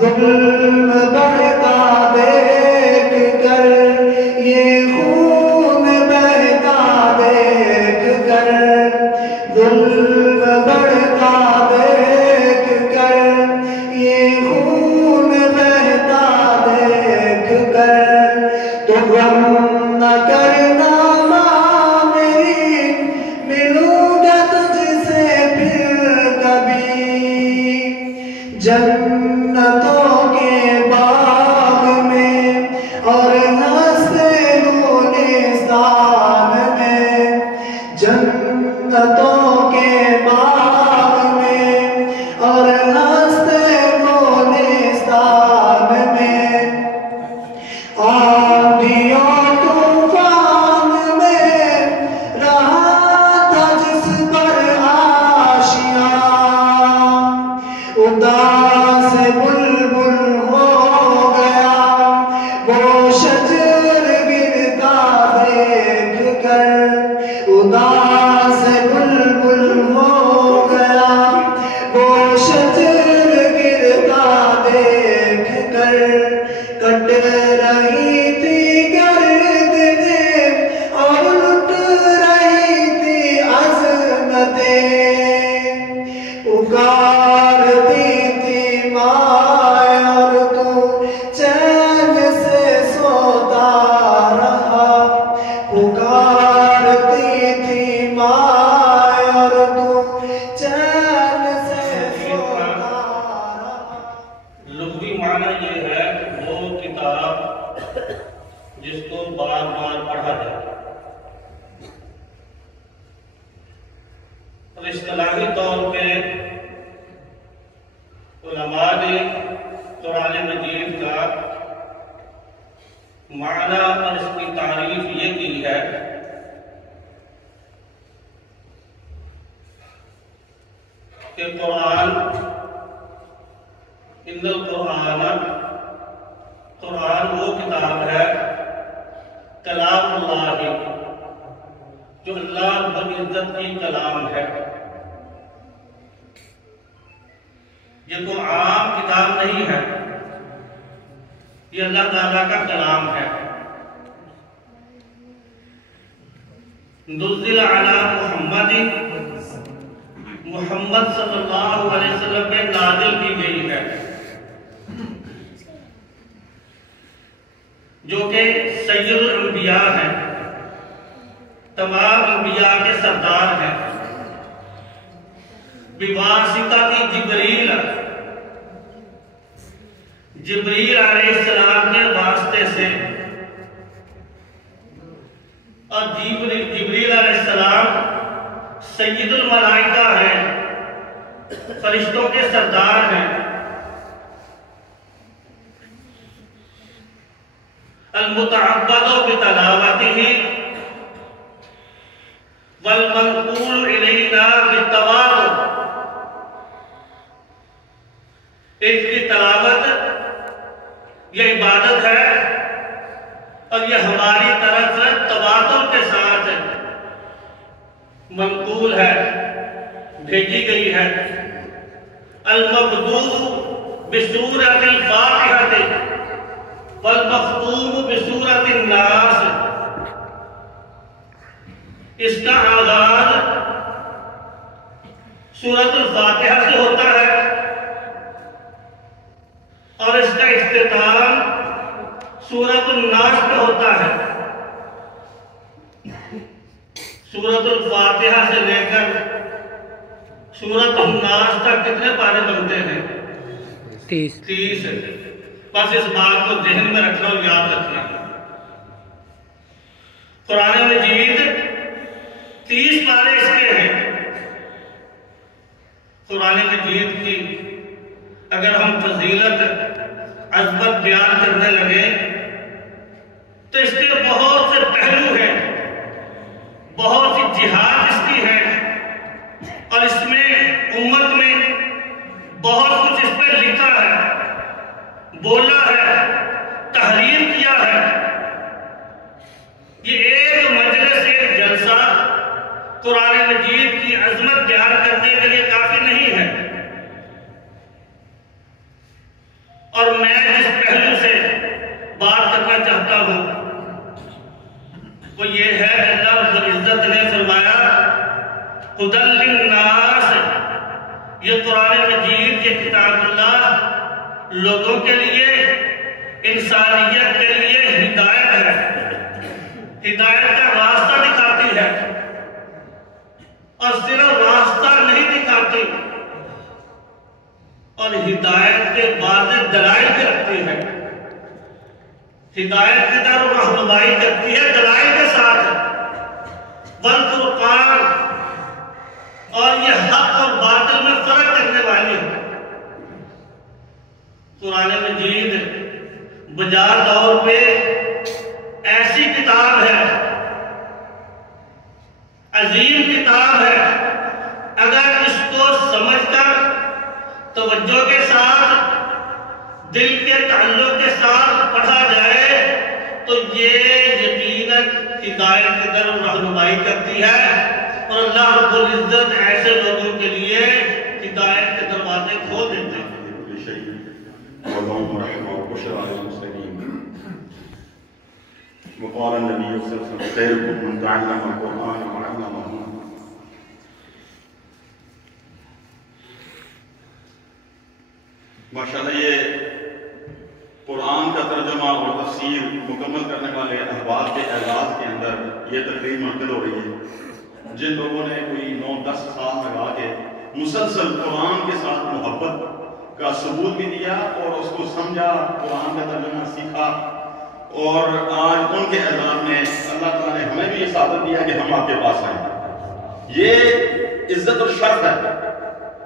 ظلم بڑھتا دیکھ کر یہ خون نہ کرنا ماں میری، ملوں گا تجھ سے پھر کبھی، جنتوں کے باغ میں اور ہنستے گلستان میں، جنتوں کے باغ میں اور ہنستے گلستان میں، آندھیوں طوفان میں رہا تھا جس پر آشیاں، اداس بلبل ہو گیا وہ شجر گرتا دیکھ کر، اداس بلبل ہو گیا وہ شجر گرتا دیکھ کر، کٹ رہی تھی گردنیں اور لٹ رہی تھی عظمتیں، پکارتی تھی ماں اور تو چین سے سوتا رہا، پکارتی تھی ماں اور تو چین سے سوتا رہا۔ لغوی معنی یہ ہے وہ کتاب جس کو بار بار پڑھا جائے، اور اصطلاحی طور پہ علماء نے قرآن مجید کا معنی اور اس کی تعریف یہ کی ہے کہ قرآن ان قرآن وہ کتاب ہے کلام اللہ جو اللہ رب العزت کی کلام ہے، یہ کوئی عام کتاب نہیں ہے، یہ اللہ تعالیٰ کا کلام ہے۔ نزل علی محمد صلی اللہ علیہ وسلم پہ نازل کی گئی ہے، جو کہ سید الانبیاء ہیں، تمام انبیاء کے سردار ہیں، بواسطہ جبریل علیہ السلام کے واسطے سے، اور جبریل علیہ السلام سید الملائکہ ہیں، فرشتوں کے سردار ہیں، المتعبد بتلاوتہ والمنقول الینا بالتواتر، اس کی تلاوت یہ عبادت ہے اور یہ ہماری طرف تواتر کے ساتھ منقول ہے، بھیجی گئی ہے۔ المبدوء بسورۃ الفاتحہ والمختوم بسورۃ الناس، اس کا آغاز سورۃ الفاتحہ سے ہوتا ہے اور اس کا اختتام سورۃ الناس پہ ہوتا ہے۔ سورۃ الفاتحہ سے لے کر سورۃ الناس تک کتنے پارے بنتے ہیں؟ 30۔ بس اس بات کو ذہن میں رکھنا اور یاد رکھنا۔ قرآن مجید 30 پارے اس کے ہیں۔ قرآن مجید کی اگر ہم فضیلت عظمت بیان کرنے لگے تو اس کے بہت سے پہلو ہیں، بہت سی جہاد اس کی ہے، اور اس میں امت میں بہت کچھ اس پہ لکھا ہے، بولا ہے، تحریر کیا ہے۔ یہ ایک مجلس، ایک جلسہ قرآن مجید کی عظمت بیان کرنے کے لیے کافی نہیں ہے۔ اور میں جس پہلو سے بات کرنا چاہتا ہوں وہ یہ ہے، اللہ رب العزت نے فرمایا ھدی للناس، یہ قرآن مجید، یہ کتاب اللہ لوگوں کے لیے، انسانیت کے لیے ہدایت ہے۔ ہدایت کا راستہ دکھاتی ہے، اور صرف راستہ نہیں دکھاتی، اور ہدایت کے واضح دلائل بھی رکھتی ہے۔ ہدایت کی طرف رہنمائی کرتی ہے دلائل کے ساتھ، والفرقان، اور یہ حق اور باطل میں فرق کرنے والی ہے۔ قرآن مجید بجا طور پہ ایسی کتاب ہے، عظیم کتاب ہے، اگر اس کو سمجھ کر توجہ کے ساتھ دل کے تعلق کے ساتھ پڑھا جائے تو یہ یقیناً ہدایت کی طرف رہنمائی کرتی ہے، اور اللہ رب العزت ایسے لوگوں کے لیے ہدایت کے دروازے کھول دیتے ہیں۔ وقال النبي صلى الله عليه وسلم خيركم من تعلم القرآن وعلمه۔ ماشاءاللہ یہ قرآن کا ترجمہ اور تفسیر مکمل کرنے والے احباب کے اعزاز کے اندر یہ تقریب منعقد ہو رہی ہے۔ جن لوگوں نے کوئی 9-10 سال لگا کے مسلسل قرآن کے ساتھ محبت کا ثبوت بھی دیا اور اس کو سمجھا، قرآن کا ترجمہ سیکھا، اور آج ان کے اعزاز میں اللہ تعالیٰ نے ہمیں بھی یہ سعادت دیا کہ ہم آپ کے پاس آئیں۔ یہ عزت اور شرف ہے۔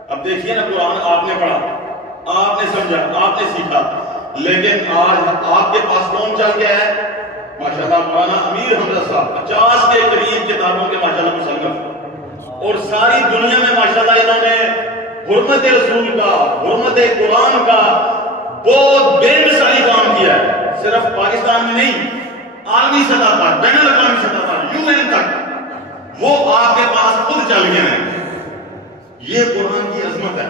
اب دیکھیے نا، قرآن آپ نے پڑھا، آپ نے سمجھا، آپ نے سیکھا، لیکن آج آپ کے پاس کون چل گیا ہے؟ ماشاءاللہ مولانا امیر حمزہ صاحب 50 کے قریب کتابوں کے ماشاءاللہ مصنف، اور ساری دنیا میں ماشاءاللہ انہوں نے حرمت رسول کا، حرمت قرآن کا بہت بے مثالی کام کیا ہے۔ صرف پاکستان میں نہیں، عالمی سطح پر، بین الاقوامی سطح پر، UN تک وہ آپ کے پاس خود چل گئے ہیں۔ یہ قرآن کی عظمت ہے۔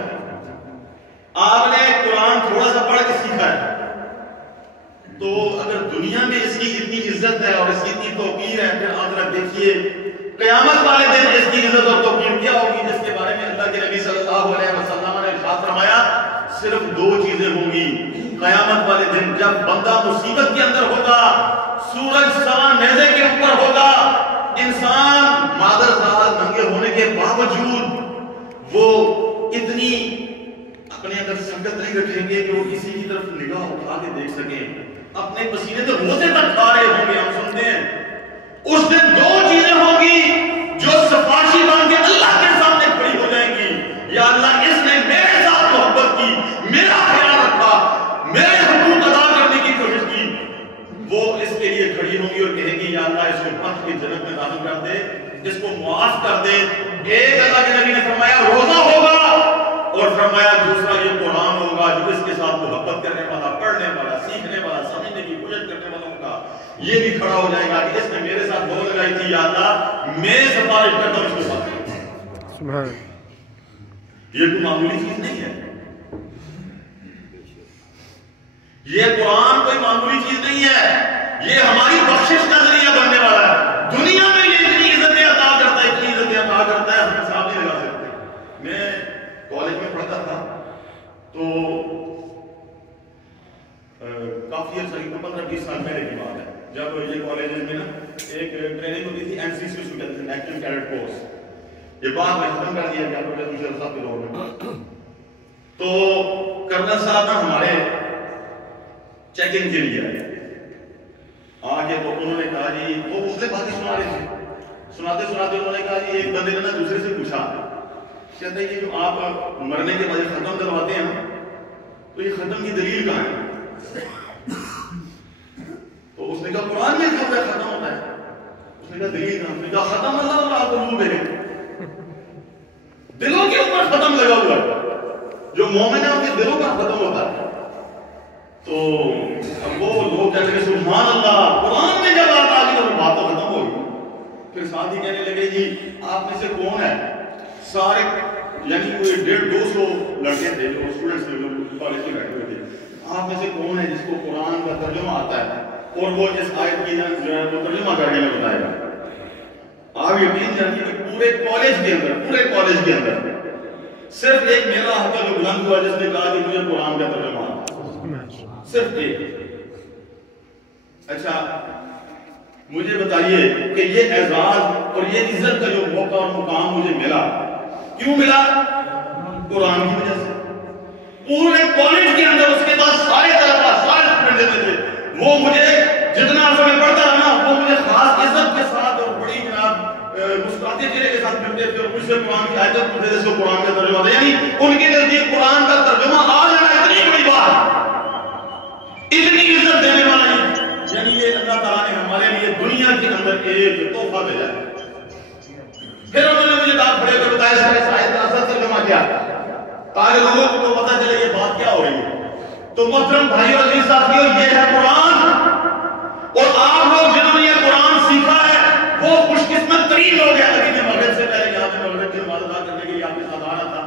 آپ نے قرآن تھوڑا سا پڑھ کے سیکھا ہے تو اگر دنیا میں اس کی اتنی عزت ہے اور اس کی اتنی توقیر ہے، پھر آپ ذرا دیکھیے قیامت والے دن اس کی عزت اور توقیر کیا ہوگی، جس کے بارے میں اللہ کے نبی صلی اللہ علیہ وسلم نے ارشاد فرمایا صرف 2 چیزیں ہوں گی قیامت والے دن، جب بندہ مصیبت کے اندر ہوگا، سورج سوا نیزے کے اوپر ہوگا، انسان مادرزاد ننگے ہونے کے باوجود وہ اتنی اپنے اندر سنگت نہیں رکھیں گے کہ وہ کسی کی طرف نگاہ اٹھا کے دیکھ سکیں، اپنے پسینے تو روزے تک کھا رہے ہوں گے۔ ہم سنتے ہیں اس دن 2 چیزیں ہوں گی جو سفارشی بن کے اللہ کے سامنے کھڑی ہو جائیں گی، یا اللہ اس نے میرے ساتھ محبت کی، میرا خیال رکھا، میرے حقوق ادا کرنے کی کوشش کی، وہ اس کے لیے کھڑی ہوں گی اور کہیں گی یا اللہ اس کو بخش کے جنت میں داخل کر دے، اس کو معاف کر دے۔ ایک اللہ کے نبی نے فرمایا روزہ ہوگا، اور فرمایا دوسرا یہ قرآن ہوگا جو اس کے ساتھ محبت کرنے والا، پڑھنے والا، سیکھنے والا، سمجھنے کی کوشش کرنے والا ہوگا، یہ بھی کھڑا ہو جائے گا کہ اس نے میرے ساتھ دو لگائی تھی، یا اللہ میں سفارش کرتا ہوں اس کے ساتھ۔ سبحان، یہ کوئی معمولی چیز نہیں ہے، یہ قرآن کوئی معمولی چیز نہیں ہے، یہ ہماری بخشش کا ذریعہ بننے والا ہے۔ دنیا میں یہ اتنی عزتیں عطا کرتا ہے، اتنی عزتیں عطا کرتا ہے، ہم حساب نہیں لگا سکتے۔ میں کالج میں پڑھتا تھا تو کافی عرصہ 15-20 سال پہلے کی بات ہے، جب یہ کالج میں نا ایک ٹریننگ ہوتی تھی NCC student national cadet course, یہ بات میں ختم کر دیا گیا پروفیسر مشرف صاحب کے دور میں۔ تو کرنل صاحب نا ہمارے چیکنگ کے لیے آگے، تو انہوں نے کہا جی، وہ مسئلے باتیں سنا رہے تھے، سناتے سناتے انہوں نے کہا جی، ایک بندے نے نا دوسرے سے پوچھا، کہتے ہیں کہ جو آپ مرنے کے بعد ختم کرواتے ہیں تو یہ ختم کی دلیل کہاں ہے؟ تو اس نے کہا قرآن میں لکھا ہوا ہے ختم ہوتا ہے۔ اس نے کہا دلیل کہاں؟ اس نے کہا ختم اللہ قلوب ہے، دلوں کے اوپر ختم لگا ہوا ہے، جو مومن ہے ان کے دلوں پر ختم ہوتا ہے۔ تو اب وہ لوگ کہتے ہیں سبحان اللہ، قرآن میں جب بات آ گئی تو بات تو ختم ہو گئی۔ پھر ساتھ ہی کہنے لگے جی آپ میں سے کون ہے، سارے یعنی کوئی 150-200 لڑکے تھے جو اسٹوڈنٹس تھے جو کالج میں بیٹھے ہوئے تھے، آپ میں سے کون ہے جس کو قرآن کا ترجمہ آتا ہے اور وہ اس آیت کی جو ہے وہ ترجمہ کر کے میں بتائے گا؟ آپ یقین جانیے کہ پورے کالج کے اندر صرف ایک میرا ہاتھ جو بلند ہوا جس نے کہا کہ مجھے قرآن کا ترجمہ آتا ہے، صرف ایک۔ اچھا مجھے بتائیے کہ یہ اعزاز اور یہ عزت کا جو موقع اور مقام مجھے ملا، کیوں ملا؟ قرآن کی وجہ سے۔ پورے کالج کے اندر اس کے بعد سارے طلباء سارے اسٹوڈنٹ دیتے تھے، وہ مجھے جتنا عرصہ میں پڑھتا رہا نا، وہ مجھے خاص عزت کے ساتھ اور بڑی جناب مسکراتے چہرے کے ساتھ ملتے تھے اور مجھ سے قرآن کی آیتیں پوچھتے تھے، اس کو قرآن کا ترجمہ تھا، یعنی ان کے نزدیک قرآن کا ترجمہ آ جانا اتنی بڑی بات، اتنی عزت دینے والا نہیں۔ یعنی یہ اللہ تعالیٰ نے ہمارے لیے دنیا کے اندر ایک تحفہ بھیجا ہے۔ پھر انہوں نے مجھے بات کھڑے کر بتایا اس آیت کا اصل ترجمہ کیا، تاکہ لوگوں کو پتہ چلے یہ بات کیا ہو رہی ہے۔ تو محترم بھائیو اور عزیز ساتھیو، یہ ہے قرآن، اور آپ لوگ جنہوں نے یہ قرآن سیکھا ہے وہ خوش قسمت ترین لوگ ہیں۔ ابھی میں مغرب سے پہلے یہاں پہ مغرب کی نماز ادا کرنے کے لیے آپ کے ساتھ آ رہا تھا،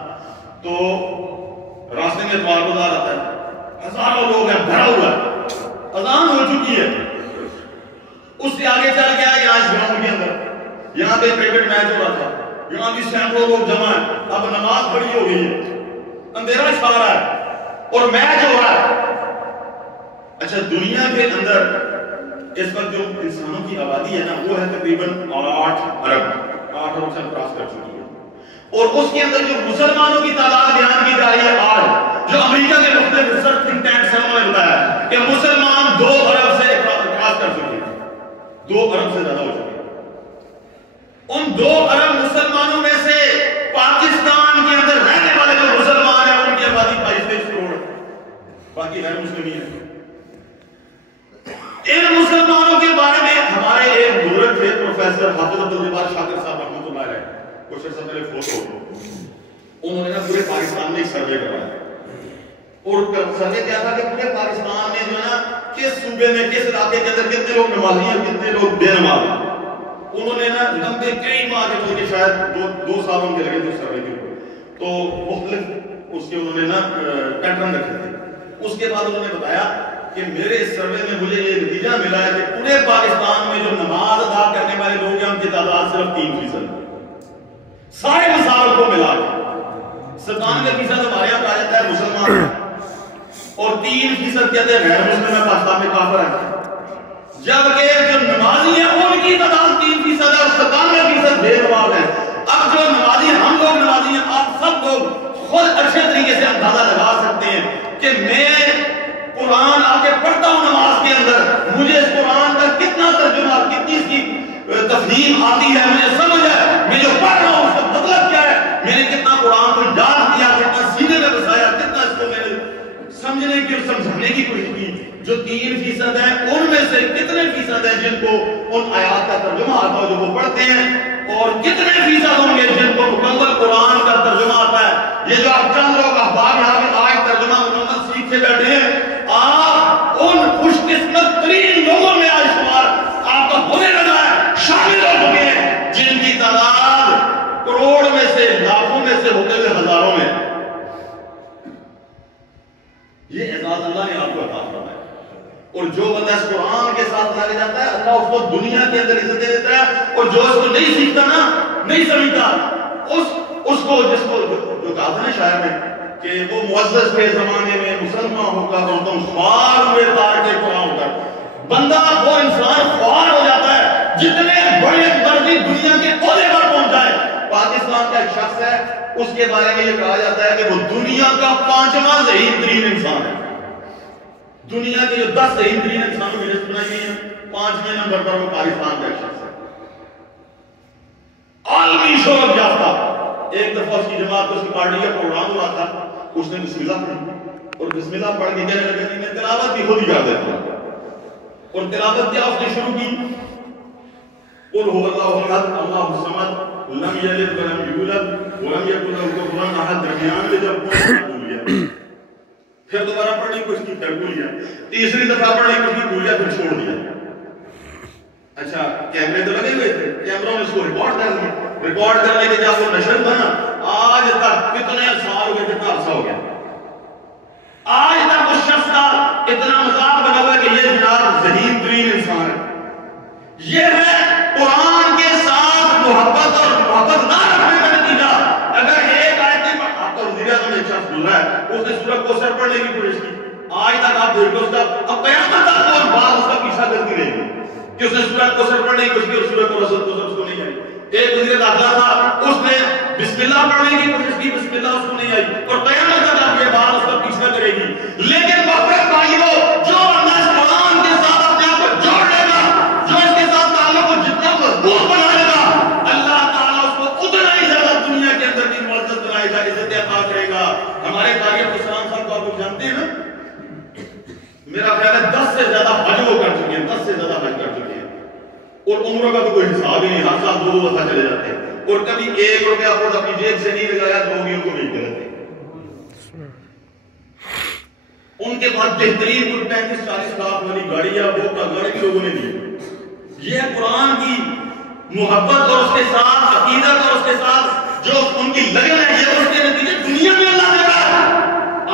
تو راستے میں اتوار گزار آتا ہے، ہزاروں لوگ ہیں، بھرا ہوا ہے، اذان ہو چکی ہے۔ اس سے آگے چل گیا یہاں اس گراؤنڈ کے اندر، یہاں پہ کرکٹ میچ ہو رہا تھا، یہاں بھی سینکڑوں لوگ جمع ہیں، اب نماز پڑھی ہو گئی ہے، اندھیرا چھا رہا ہے اور میچ ہو رہا ہے۔ اچھا، دنیا کے اندر اس وقت جو انسانوں کی آبادی ہے نا، وہ ہے تقریباً 8 ارب سے کراس کر چکی ہے، اور اس کے اندر جو مسلمانوں کی تعداد بیان کی جا رہی ہے آج، جو امریکہ کے مختلف ریسرچ تھنک ٹینکس ہیں انہوں نے بتایا کہ مسلمان 2 ارب سے کراس کر چکے ہیں، 2 ارب سے زیادہ ہو چکے ہیں۔ ان 2 ارب مسلمانوں میں سے پاکستان کے اندر رہنے والے جو مسلمان ہیں ان کی آبادی 22 کروڑ، باقی غیر مسلم ہیں۔ ان مسلمانوں کے بارے میں ہمارے ایک بزرگ تھے پروفیسر حافظ عبدالجبار شاکر صاحب رحمۃ اللہ علیہ، کچھ عرصہ پہلے فوت ہو گئے۔ انہوں نے پورے پاکستان میں ایک سروے کروایا، اور سروے کیا تھا کہ پورے پاکستان میں جو ہے نا کس صوبے میں کس علاقے کے اندر کتنے لوگ نمازی ہیں کتنے لوگ بے نماز ہیں۔ انہوں نے نا لمبے کئی ماہ کے چل کے شاید 2 سالوں کے لگے تھے سروے کے اوپر، تو مختلف اس کے انہوں نے نا پیٹرن رکھے تھے۔ اس کے بعد انہوں نے بتایا کہ میرے اس سروے میں مجھے یہ نتیجہ ملا ہے کہ پورے پاکستان میں جو نماز ادا کرنے والے لوگ ہیں ان کی تعداد صرف 3%، سارے مسائل کو ملا کے 97% ہمارے یہاں کہا جاتا ہے مسلمان ہیں، اور 3% کہتے ہیں غیر مسلم ہے، پاکستان میں کافر ہے، جبکہ جو نمازی ہیں ان کی تعداد 3% ہے اور 97% بے نماز ہے۔ اب جو نمازی ہم لوگ نمازی ہیں، آپ سب لوگ خود اچھے طریقے سے اندازہ لگا سکتے ہیں کہ میں قرآن آ کے پڑھتا ہوں نماز کے اندر، مجھے اس قرآن کا کتنا ترجمہ، کتنی اس کی تفہیم آتی ہے، مجھے سمجھ ہے، میں جو پڑھ رہا ہوں اس کا مطلب کیا ہے، میں نے کتنا قرآن کو یاد کیا، کتنا سینے میں بسایا، کتنا اس کو میں نے سمجھنے کی اور سمجھانے کی کوشش کی۔ جو 3% ہیں ان میں سے کتنے فیصد ہیں جن کو ان آیات کا ترجمہ آتا ہے جو وہ پڑھتے ہیں، اور کتنے فیصد ہوں گے جن کو مکمل قرآن کا ترجمہ آتا ہے۔ یہ جو آپ چند لوگ احباب یہاں پہ آج ترجمہ مکمل سیکھ کے بیٹھے ہیں، آپ ان خوش قسمت ترین لوگوں میں آج شمار آپ کا ہونے لگا ہے، شامل ہو چکے ہیں جن کی تعداد کروڑ میں سے لاکھوں میں سے ہوتے ہوئے ہزاروں میں۔ یہ اعزاز اللہ نے آپ کو عطا فرمایا، اور جو بندہ اس قرآن کے ساتھ لگے جاتا ہے اللہ اس کو دنیا کے اندر عزت دے دیتا ہے، اور جو اس کو نہیں سیکھتا نا، نہیں سمجھتا، اس کو جس کو جو کہا تھا نا شاعر نے کہ وہ معزز کے زمانے میں مسلمان ہو کر اور تم خوار ہوئے تار کے قرآن ہو کر، بندہ وہ انسان خوار ہو جاتا ہے جتنے بڑے مرضی دنیا کے عہدے پر پہنچ جائے۔ پاکستان کا ایک شخص ہے، اس کے بارے میں یہ کہا جاتا ہے کہ وہ دنیا کا 5واں ذہین ترین انسان ہے۔ دنیا کے جو 10 ذہین ترین انسانوں کی لسٹ بنائی گئی ہے، 5ویں نمبر پر وہ پاکستان کا ایک شخص ہے، عالمی شہرت یافتہ۔ ایک دفعہ اس کی جماعت کو اس کی پارٹی کا پروگرام ہو رہا تھا، اس نے بسم اللہ پڑھی، اور بسم اللہ پڑھ کے کہنے لگا کہ میں تلاوت بھی خود ہی کر دیتا ہوں، اور تلاوت کیا اس نے شروع کی، قل هو الله احد الله الصمد لم یلد ولم یولد ولم یکن له کفوا احد، درمیان میں جب بھول گیا، پھر دوبارہ پڑھنے کی کوشش کی، پھر بھول گیا، تیسری دفعہ پڑھنے کی کوشش کی، بھول گیا، پھر چھوڑ دیا۔ اچھا، کیمرے تو لگے ہوئے تھے، کیمروں نے اس کو ریکارڈ کر لیا، ریکارڈ کرنے کے جب وہ نشر تھا نا، آج تک کتنے سال ہو گئے، کتنا عرصہ ہو گیا، آج تک اس شخص کا اتنا مذاق بنا ہوا ہے کہ یہ جناب ذہین ترین انسان ہے۔ یہ ہے قرآن کے ساتھ محبت اور محبت نہ رکھنے کا نتیجہ۔ اگر ایک آیت نہیں پڑھ، آپ کا وزیر اعظم ایک شخص گزرا ہے، اس نے سورہ کوثر پڑھنے کی کوشش کی، آج تک آپ دیکھ لو اس کا اب قیامت تک اور بعد اس کا پیچھا کرتی رہے گی کہ اس نے سورہ کوثر پڑھنے کی کوشش کی اور سورہ کوثر اس کو نہیں آئی. ایک وزیر داخلہ تھا اس نے بسم اللہ پڑھنے کی کوشش کی, بسم اللہ اس کو نہیں آئی اور قیامت تک آپ یہ بات اس کا پیچھا کرے گی. لیکن محترم بھائیو, جو بندہ قرآن کے ساتھ اپنے آپ کو جوڑ لے گا, جو اس کے ساتھ تعلق کو جتنا مضبوط بنا لے گا, اللہ تعالیٰ اس کو اتنا ہی زیادہ دنیا کے اندر بھی معزز بنائے گا, عزت عطا کرے گا. ہمارے قاری عبدالسلام صاحب کو آپ لوگ جانتے ہیں نا, میرا خیال ہے 10 سے زیادہ حج وہ کر چکے ہیں, 10 سے زیادہ حج کر چکے ہیں, اور عمروں کا تو کوئی حساب ہی نہیں, ہر سال 2 دفعہ چلے جاتے ہیں, اور کبھی 1 روپیہ خود اپنی جیب سے نہیں لگایا تو بھی ان کو نہیں کرتے. ان کے بعد بہترین 35-40 لاکھ والی گاڑیاں وہ گاڑی لوگوں نے دی. یہ قرآن کی محبت اور اس کے ساتھ عقیدت اور اس کے ساتھ جو ان کی لگن ہے, یہ اس کے نتیجے دنیا میں اللہ دے رہا ہے,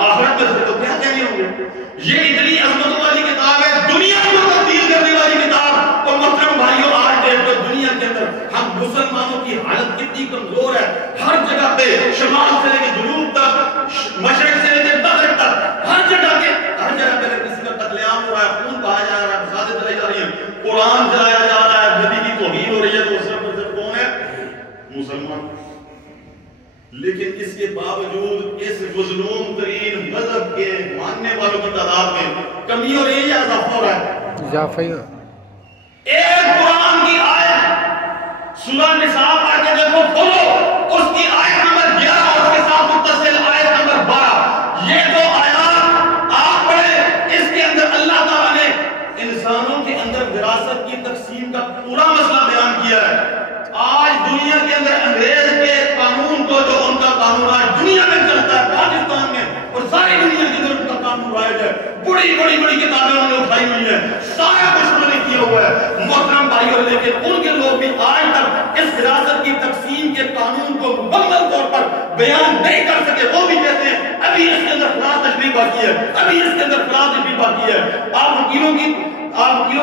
آخرت میں تو کیا کہنے ہوں گے. یہ اتنی عظمت والی کتاب ہے, دنیا کو تبدیل کرنے والی کتاب. اور محترم بھائیوں, آج دیکھ لو دنیا کے اندر ہم مسلمانوں کی حالت کتنی کمزور ہے. ہر جگہ پہ شمال سے لے کے جنوب تک, مشرق سے لے کے مغرب تک, ہر جگہ پہ اگر کسی کا قتل عام ہو رہا ہے, خون بہایا جا رہا ہے, فسادیں چلائی جا رہی ہیں, قرآن جلایا جا رہا ہے, نبی کی توہین ہو رہی ہے, تو اس سے کون ہے؟ مسلمان. لیکن اس کے باوجود اس مظلوم ترین مذہب کے ماننے والوں کی تعداد میں کمی ہو رہی ہے یا اضافہ ہو رہا ہے؟ اضافہ ہی. ایک قرآن کی آیت سورہ نساء پڑھ کے دیکھو, کھولو اس کی آیت نمبر 11 اور اس کے ساتھ متصل آیت نمبر 12, یہ 2 آیات آپ پڑھیں. اس کے اندر اللہ تعالیٰ نے انسانوں کے اندر وراثت کی تقسیم کا پورا مسئلہ بیان کیا ہے. آج دنیا کے اندر انگریز کے قانون کو, جو ان کا قانون آج دنیا میں چلتا ہے, پاکستان میں اور ساری دنیا کے اندر ان کا قانون رائج ہے. بڑی کتابیں انہوں نے اٹھائی ہوئی ہیں, سارا کچھ انہوں نے کیا ہوا ہے. محترم بھائیوں, لیکن ان کے لوگ بھی آج تک اس وراثت کی تقسیم کے قانون کو مکمل طور پر بیان نہیں کر سکے. وہ بھی کہتے ہیں ابھی اس کے اندر فلاں تشریح باقی ہے, ابھی اس کے اندر فلاں تشریح باقی ہے. آپ وکیلوں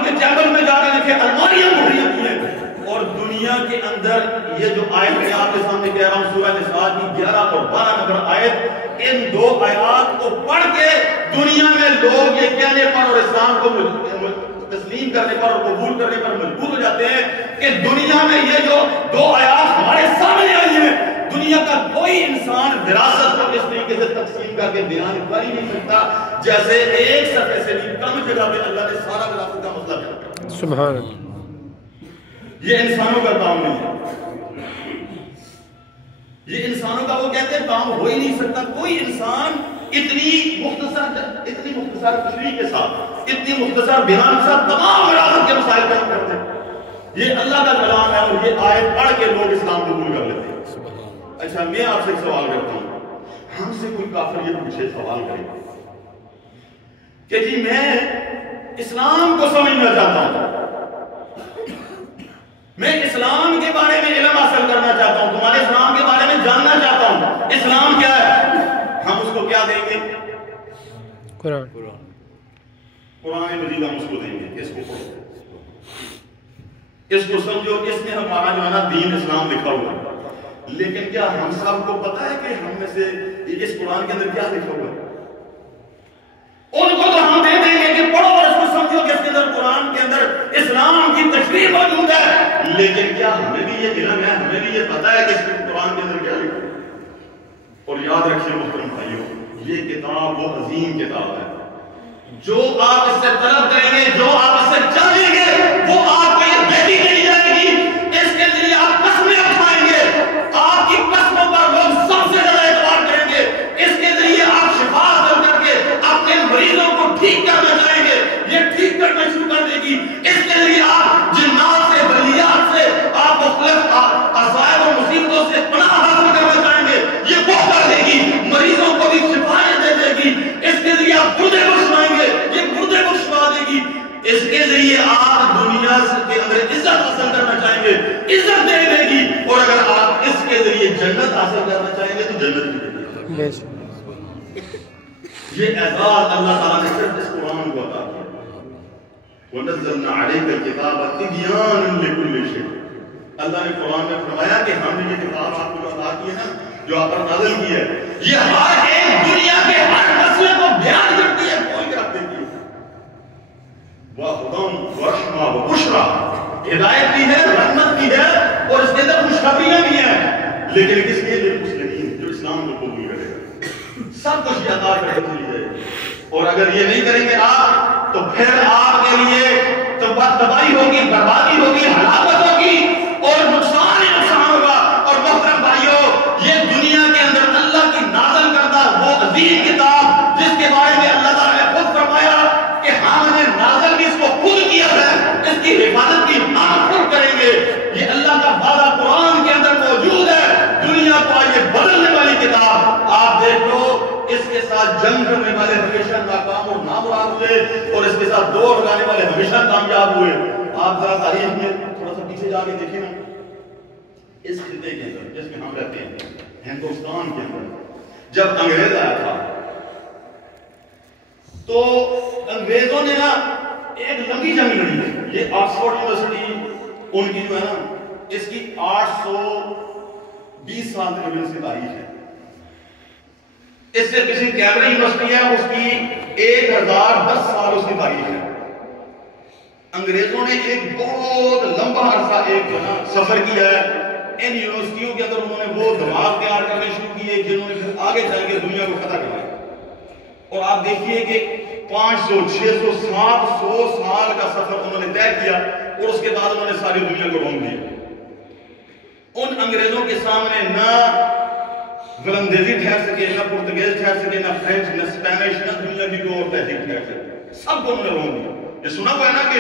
کے چیمبر میں جا کے دیکھیں, الماریاں بھری ہوئی ہیں. اور دنیا کے اندر یہ جو آیت میں آپ کے سامنے کہہ رہا ہوں, سورہ نساء کی 11 اور 12 نمبر آیت, ان 2 آیات کو پڑھ کے دنیا میں لوگ یہ کہنے پر اور اسلام کو تسلیم کرنے پر اور قبول کرنے پر مجبور ہو جاتے ہیں کہ دنیا میں یہ جو 2 آیات ہمارے سامنے آئی ہیں, دنیا کا کوئی انسان وراثت کو اس طریقے سے تقسیم کر کے بیان کر ہی نہیں سکتا جیسے ایک صفحے سے بھی کم جگہ پہ اللہ نے سارا وراثت کا مسئلہ بیان کیا. سبحان اللہ. یہ انسانوں کا کام نہیں ہے, یہ انسانوں کا, وہ کہتے ہیں کام ہو ہی نہیں سکتا. کوئی انسان اتنی مختصر تشریح کے ساتھ, اتنی مختصر بیان کے ساتھ تمام وراثت کے مسائل بیان کرتے ہیں. یہ اللہ کا کلام ہے اور یہ آیت پڑھ کے لوگ اسلام قبول کر لیتے ہیں. اچھا, میں آپ سے ایک سوال کرتا ہوں, ہم سے کوئی کافر یہ پوچھے, سوال کرے کہ جی میں اسلام کو سمجھنا چاہتا ہوں, میں اسلام کے بارے میں علم حاصل کرنا چاہتا ہوں, تمہارے اسلام کے بارے میں جاننا چاہتا ہوں, اسلام کیا ہے؟ ہم اس کو کیا دیں گے؟ قرآن مجید ہم اس کو دیں گے. اس کو پڑھو, اس کو سمجھو, اس میں ہمارا جو ہے نا دین اسلام لکھا ہوا ہے. لیکن کیا ہم سب کو پتا ہے کہ ہم میں سے اس قرآن کے اندر کیا لکھا ہوا ہے؟ ان کو تو ہم دے دیں گے کہ پڑھو اور اس کو سمجھو کہ اس کے اندر قرآن کے اندر اسلام کی تشریح موجود ہے. لیکن کیا ہمیں بھی یہ علم ہے, ہمیں بھی یہ پتا ہے کہ اس قرآن کے اندر کیا لکھا ہے؟ اور یاد رکھیے محترم بھائیوں, یہ کتاب وہ عظیم کتاب ہے, جو آپ اس سے طلب کریں گے, جو آپ اس سے چاہیں گے, وہ آپ کو یہ بیٹی نہیں جائے گی. اس کے لیے آپ قسمیں اٹھائیں گے, آپ کی قسموں پر لوگ سب سے زیادہ اعتبار کریں گے. اس کے ذریعے آپ شفا حاصل کر کے اپنے مریضوں کو ٹھیک کرنا چاہیں گے, یہ ٹھیک کرنا شروع کر دے گی. اس کے لیے آپ جنات سے, بلیات سے, آپ مختلف عذاب اور مصیبتوں سے پناہ حاصل کرنا چاہیں گے, یہ وہ کر دے گی. مریضوں کو بھی شفائیں دے دے گی. اس کے ذریعے آپ گردے کو شفائیں گے, یہ گردے کو شفا دے گی. اس کے ذریعے آپ دنیا کے اندر عزت حاصل کرنا چاہیں گے, عزت دے دے گی. اور اگر آپ اس کے ذریعے جنت حاصل کرنا چاہیں گے تو جنت بھی دے گی. یہ اعزاز اللہ تعالیٰ نے صرف اس قرآن کو عطا کیا. وَنَزَّلْنَا عَلَيْكَ الْكِتَابَ تِبْيَانًا لِكُلِّ شَيْءٍ. اللہ نے قرآن میں فرمایا کہ ہم نے یہ کتاب آپ کو عطا کی ہے نا, جو آپ پر نازل کی ہے, یہ ہر ایک دنیا کے ہر مسئلے کو بیان کرتی ہے, کھول کر وَهُدًى وَرَحْمَةٌ وَبُشْرَىٰ، ہدایت بھی ہے، رحمت بھی ہے، اور اس کے اندر خوشخبریاں بھی ہیں، لیکن کس لیے؟ للمسلمین، جو اسلام کو قبول کرے گا، سب کچھ یہ عطا کرنے کے لیے۔ اور اگر یہ نہیں کریں گے آپ، تو پھر آپ کے لیے تباہی ہوگی، بربادی ہوگی، ہلاکت ہوگی اور نقصان ہی نقصان ہوگا۔ اور محترم بھائیوں، یہ دنیا کے اندر اللہ کی نازل کردہ وہ عظیم کتاب جس کے بارے میں اللہ تعالیٰ نے خود فرمایا کہ ہم نے نازل بھی اس کو خود کیا ہے، اس کی حفاظت بھی ہم خود کریں گے۔ یہ اللہ کا وعدہ قرآن کے اندر موجود ہے، دنیا کو آئیے بدلنے والی کتاب۔ آپ دیکھ لو، اس کے ساتھ جنگ کرنے والے ہمیشہ ناکام اور نامراد ہوئے، اور اس کے ساتھ دوڑ لگانے والے ہمیشہ کامیاب ہوئے۔ آپ ذرا تاریخ میں تھوڑا سا پیچھے جا کے دیکھیں نا، اس خطے کے اندر جس میں ہم رہتے ہیں، ہندوستان کے اندر جب انگریز آیا تھا تو انگریزوں نے نا ایک لمبی جنگ لڑی ہے۔ یہ آکسفورڈ یونیورسٹی ان کی جو ہے نا، اس کی 820 سال تقریباً اس کی تاریخ ہے۔ اس سے کسی کیمبرج یونیورسٹی ہے، اس کی 1010 سال اس کی تاریخ ہے۔ انگریزوں نے ایک بہت لمبا عرصہ ایک سفر کیا ہے۔ ان یونیورسٹیوں کے اندر انہوں نے وہ دماغ تیار کرنے شروع کیے جنہوں نے پھر آگے چل کے دنیا کو فتح کرنا۔ اور آپ دیکھیے کہ 500 600 700 سال کا سفر انہوں نے طے کیا، اور اس کے بعد انہوں نے ساری دنیا کو روم دیا۔ ان انگریزوں کے سامنے نہ ولندیزی ٹھہر سکے، نہ پرتگیز ٹھہر سکے، نہ فرینچ، نہ اسپینش، نہ دنیا کی کوئی اور تہذیب ٹھہر سکے، سب کو انہوں نے روم دیا۔ یہ سنا ہوا ہے نا کہ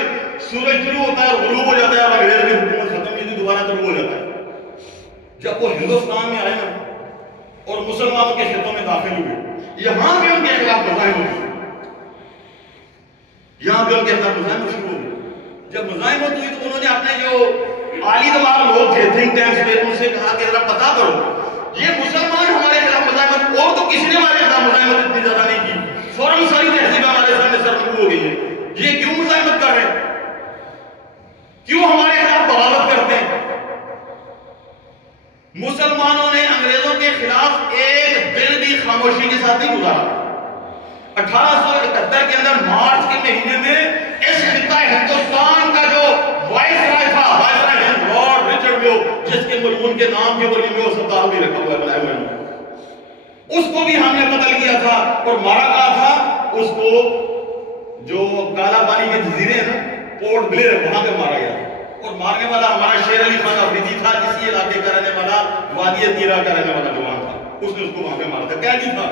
سورج شروع ہوتا ہے اور غروب ہو جاتا ہے، اور انگریز کی حکومت ختم ہوئی تھی، دوبارہ طلوع ہو جاتا ہے۔ جب وہ ہندوستان میں آئے نا اور مسلمانوں کے خطوں میں داخل ہوئے، یہاں بھی ان کے خلاف مزاحمت ہوئی، یہاں بھی ان کے خلاف مزاحمت شروع ہو گئی۔ جب مزاحمت ہوئی تو انہوں نے اپنے جو عالی دماغ لوگ تھے تھنک ٹینکس پہ، ان سے کہا کہ ذرا پتا کرو، یہ مسلمان ہمارے خلاف مزاحمت، اور تو کسی نے ہمارے خلاف مزاحمت اتنی زیادہ نہیں کی، فوراً ساری تہذیبیں ہمارے سامنے سرکوب ہو گئی ہیں، یہ کیوں مزاحمت کر رہے ہیں، کیوں ہمارے خلاف بغاوت کرتے ہیں؟ مسلمانوں نے انگریزوں کے خلاف ایک دن بھی خاموشی کے ساتھ نہیں گزارا۔ 1871 کے اندر مارچ کے مہینے میں اس خطہ ہندوستان کا جو وائس رائے تھا، وائس رائے لارڈ رچرڈ میو، جس کے ملعون کے نام کے اوپر میو اسپتال بھی رکھا ہوا ہے، بنائے ہوئے ہیں، اس کو بھی ہم نے قتل کیا تھا اور مارا کہا تھا اس کو، جو کالا پانی کے جزیرے ہیں نا، پورٹ بلیر، وہاں پہ مارا گیا، اور مارنے والا ہمارا شیر علی خان افریدی تھا، اسی علاقے کا رہنے والا، وادی تیرا کا رہنے والا جوان تھا، اس نے اس کو وہاں پہ مارا تھا، قیدی تھا۔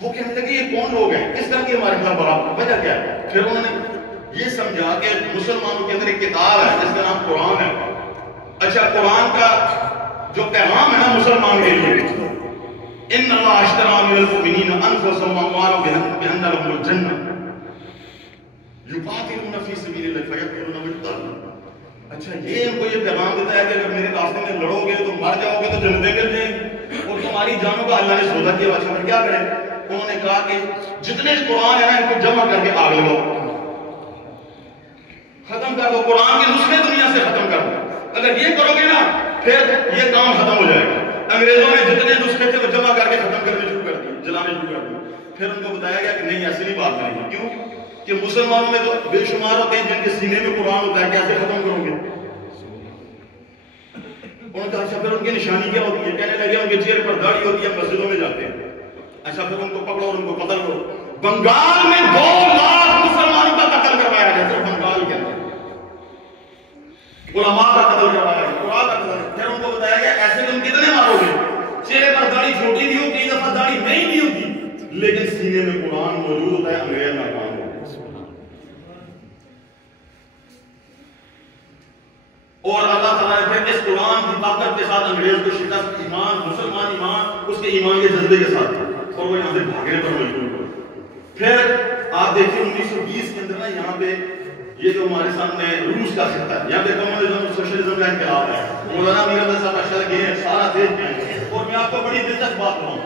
وہ کہنے لگے یہ کون لوگ ہیں، کس طرح کی ہمارے خلاف بغاوت، وجہ کیا ہے؟ پھر انہوں نے یہ سمجھا کہ مسلمانوں کے اندر ایک کتاب ہے جس کا نام قرآن ہے۔ اچھا، قرآن کا جو پیغام ہے نا مسلمان کے لیے، ان اللہ اشتری من المؤمنین انفسهم واموالهم بان لهم الجنہ یقاتلون فی سبیل اللہ فیقتلون ویقتلون۔ اچھا، یہ ان کو یہ پیغام دیتا ہے کہ اگر میرے راستے میں لڑو گے تو مر جاؤ گے تو جنتیں مل جائیں گی، اور تمہاری جانوں کا اللہ نے سودا کیا۔ اچھا، پھر کیا کریں؟ انہوں نے کہا کہ جتنے قرآن ہے نا ان کو جمع کر کے آگ لگاؤ، ختم کر دو، قرآن کے نسخے دنیا سے ختم کر دو۔ اگر یہ کرو گے نا پھر یہ کام ختم ہو جائے گا۔ انگریزوں نے جتنے نسخے تھے وہ جمع کر کے ختم کرنے شروع کر دیے، جلانے شروع کر دیے۔ پھر ان کو بتایا گیا کہ نہیں، ایسی نہیں بات نہیں ہے، کیوں کہ مسلمانوں میں تو بے شمار ہوتے ہیں جن کے سینے میں قرآن ہوتا ہے، کیسے ختم کرو گے؟ انہوں نے کہا اچھا پھر ان کی نشانی کیا ہوتی ہے؟ کہنے لگے ان کے چہرے پر داڑھی ہوتی ہے، مسجدوں میں جاتے ہیں۔ اچھا، پھر ان کو پکڑو اور ان کو قتل کرو۔ بنگال میں 2 لاکھ مسلمانوں کا قتل کروایا گیا، صرف بنگال کے اندر علماء کا قتل کروایا گیا، قرآن کا قتل۔ پھر ان کو بتایا گیا ایسے تم کتنے مارو گے؟ چہرے پر داڑھی چھوٹی بھی ہوتی، کئی دفعہ داڑھی نہیں بھی ہوتی، لیکن سینے میں قرآن موجود ہوتا ہے، انگریز ناکام ہو۔ اور اللہ تعالیٰ نے پھر اس قرآن کی طاقت کے ساتھ انگریز کو شکست، ایمان، مسلمان ایمان اس کے ایمان کے جذبے کے ساتھ، اور وہ یہاں سے بھاگنے پر مجبور ہوئے۔ پھر آپ دیکھیں 1920 کے اندر نا یہاں پہ یہ جو ہمارے سامنے روس کا خطہ ہے، یہاں پہ کمیونزم اور سوشلزم کا انقلاب ہے، مولانا امیر احمد صاحب اشرف گئے ہیں، سارا دیش گئے ہیں۔ اور میں آپ کو بڑی دلچسپ بات بتاؤں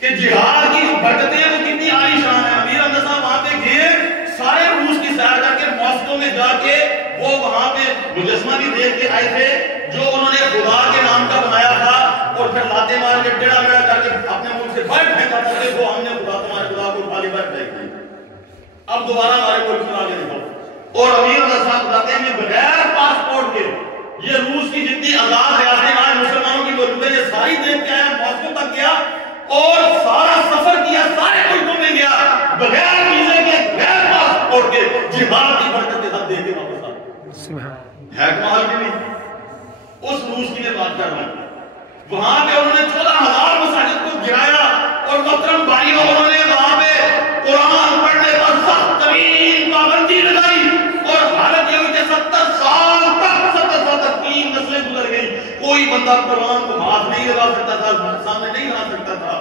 کہ جہاد کی برکتیں وہ کتنی عالی شان ہے۔ امیر احمد صاحب وہاں پہ گئے، سارے روس کی سیر کر کے ماسکو میں جا کے وہ وہاں پہ مجسمہ بھی دیکھ کے آئے تھے جو انہوں نے خدا کے نام کا بنایا تھا، اور پھر لاتے مار کے ٹیڑھا میڑھا کر کے اپنے ملک سے باہر پھینکا تھا کہ وہ ہم نے خدا تمہارے خدا کو خالی باہر پھینک دیا۔ اب دوبارہ ہمارے ملک میں آگے دکھاؤ. اور امیر اللہ صاحب بتاتے ہیں کہ بغیر پاسپورٹ کے یہ روس کی جتنی آزاد ریاستیں آج مسلمانوں کی موجود ہے یہ ساری دیکھ کے آیا, ماسکو تک گیا اور سارا سفر کیا, سارے ملکوں میں گیا بغیر ویزے کے, بغیر پاسپورٹ کے, جہاد کی برکت کے ساتھ دیکھ کے واپس آ. ہے کمال کی نہیں؟ اس روس کی میں بات کر رہا ہوں. وہاں پہ انہوں نے 14,000 مساجد کو گرایا اور محترم بھائیوں انہوں نے وہاں پہ قرآن پڑھنے پر سخت ترین پابندی لگائی اور حالت یہ ہوئی کہ 70 سال تک 3 نسلیں گزر گئی, کوئی بندہ قرآن کو ہاتھ نہیں لگا سکتا تھا, سامنے نہیں لا سکتا تھا.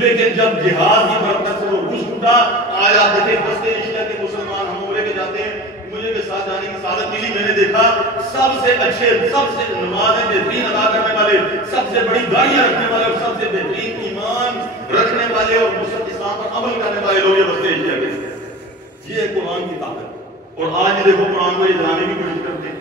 لیکن جب جہاد کی برکت سے وہ روس اٹھا, آج آپ دیکھیں بستے ایشیا کے مسلمان ہم لے کے جاتے ہیں, مجھے کے ساتھ جانے کی سعادت ملی. میں نے دیکھا سب سے اچھے, سب سے نمازیں بہترین ادا کرنے والے, سب سے بڑی گاڑیاں رکھنے والے اور سب سے بہترین ایمان رکھنے والے اور مسلم اسلام پر عمل کرنے والے لوگ یہ بستے ایشیا کے. یہ ہے قرآن کی طاقت. اور آج دیکھو قرآن کو یہ جلانے کی کوشش کرتے ہیں,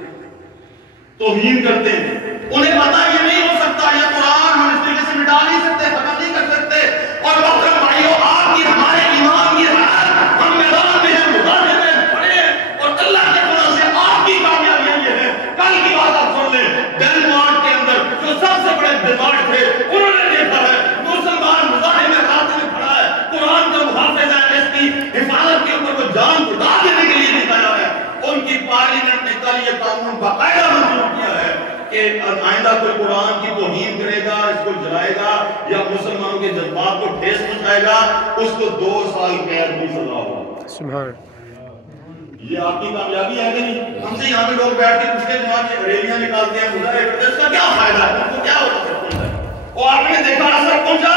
توہین کرتے ہیں. انہیں پتا یہ نہیں ہو سکتا, یہ قرآن ہم اس طریقے سے مٹا نہیں سکتے, ختم نہیں کر سکتے. اور محترم بھائیوں آپ کی ہمارے ایمان کی حالت, ہم میدان میں ہیں, مظاہرے میں کھڑے ہیں اور اللہ کے فضل سے آپ کی کامیابیاں یہ ہے. کل کی بات آپ سن لیں, ڈنمارک کے اندر جو سب سے بڑے بیمار تھے انہوں نے دیکھا ہے مسلمان مظاہرے میں راستے میں کھڑا ہے, قرآن کا محافظ ہے, اس کی حفاظت کے اوپر وہ جان اٹھا دینے کے لیے نکایا ہے. ان کی پارلیمنٹ نے کل یہ قانون باقاعدہ منظور کیا ہے کہ آئندہ کوئی قرآن کی توہین کرے گا, اس کو جلائے گا یا مسلمانوں کے جذبات کو ٹھیس پہنچائے گا, اس کو 2 سال قید کی سزا ہوگا. سبحان. یہ آپ کی کامیابی ہے کہ نہیں؟ ہم سے یہاں پہ لوگ بیٹھ کے پوچھتے ہیں جناب یہ ریلیاں نکالتے ہیں, مظاہرے کرتے ہیں, اس کا کیا فائدہ ہے, ان کو کیا ہوتا ہے؟ اور آپ نے دیکھا اثر پہنچا.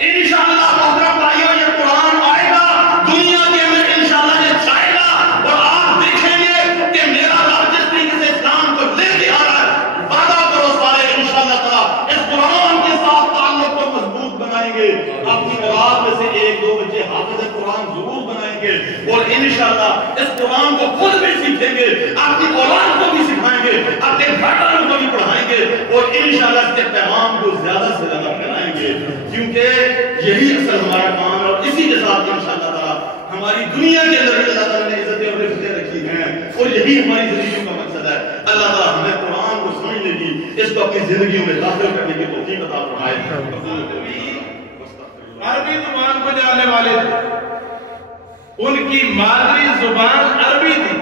انشاءاللہ محترم بھائیوں یہ قرآن آئے گا دنیا کے اندر, انشاءاللہ یہ جائے گا اور آپ دیکھیں گے کہ میرا رب جس طریقے سے اسلام کو لے کے آ رہا ہے, وعدہ کرو سارے انشاءاللہ تعالی اس قرآن کے ساتھ تعلق کو مضبوط بنائیں گے. اپنی اولاد میں سے 1-2 بچے حافظ قرآن ضرور بنائیں گے اور انشاءاللہ اس قرآن کو خود بھی سیکھیں گے, اپنی اولاد کو بھی سکھائیں گے, اپنے گھر والوں کو بھی پڑھائیں گے اور انشاءاللہ اس کے پیغام کو زیادہ سے زیادہ پھیلائیں گے, کیونکہ یہی اصل ہمارا کام ہے. اور اسی کے ساتھ انشاءاللہ تعالی ہماری دنیا کے اندر اللہ تعالیٰ نے عزتیں اور رفتیں رکھی ہیں اور یہی ہماری زندگیوں کا مقصد ہے. اللہ تعالیٰ ہمیں قرآن کو سمجھنے کی, اس کو اپنی زندگیوں میں داخل کرنے کی توفیق عطا فرمائے. عربی زبان کو جاننے والے تھے, ان کی مادری زبان عربی تھی,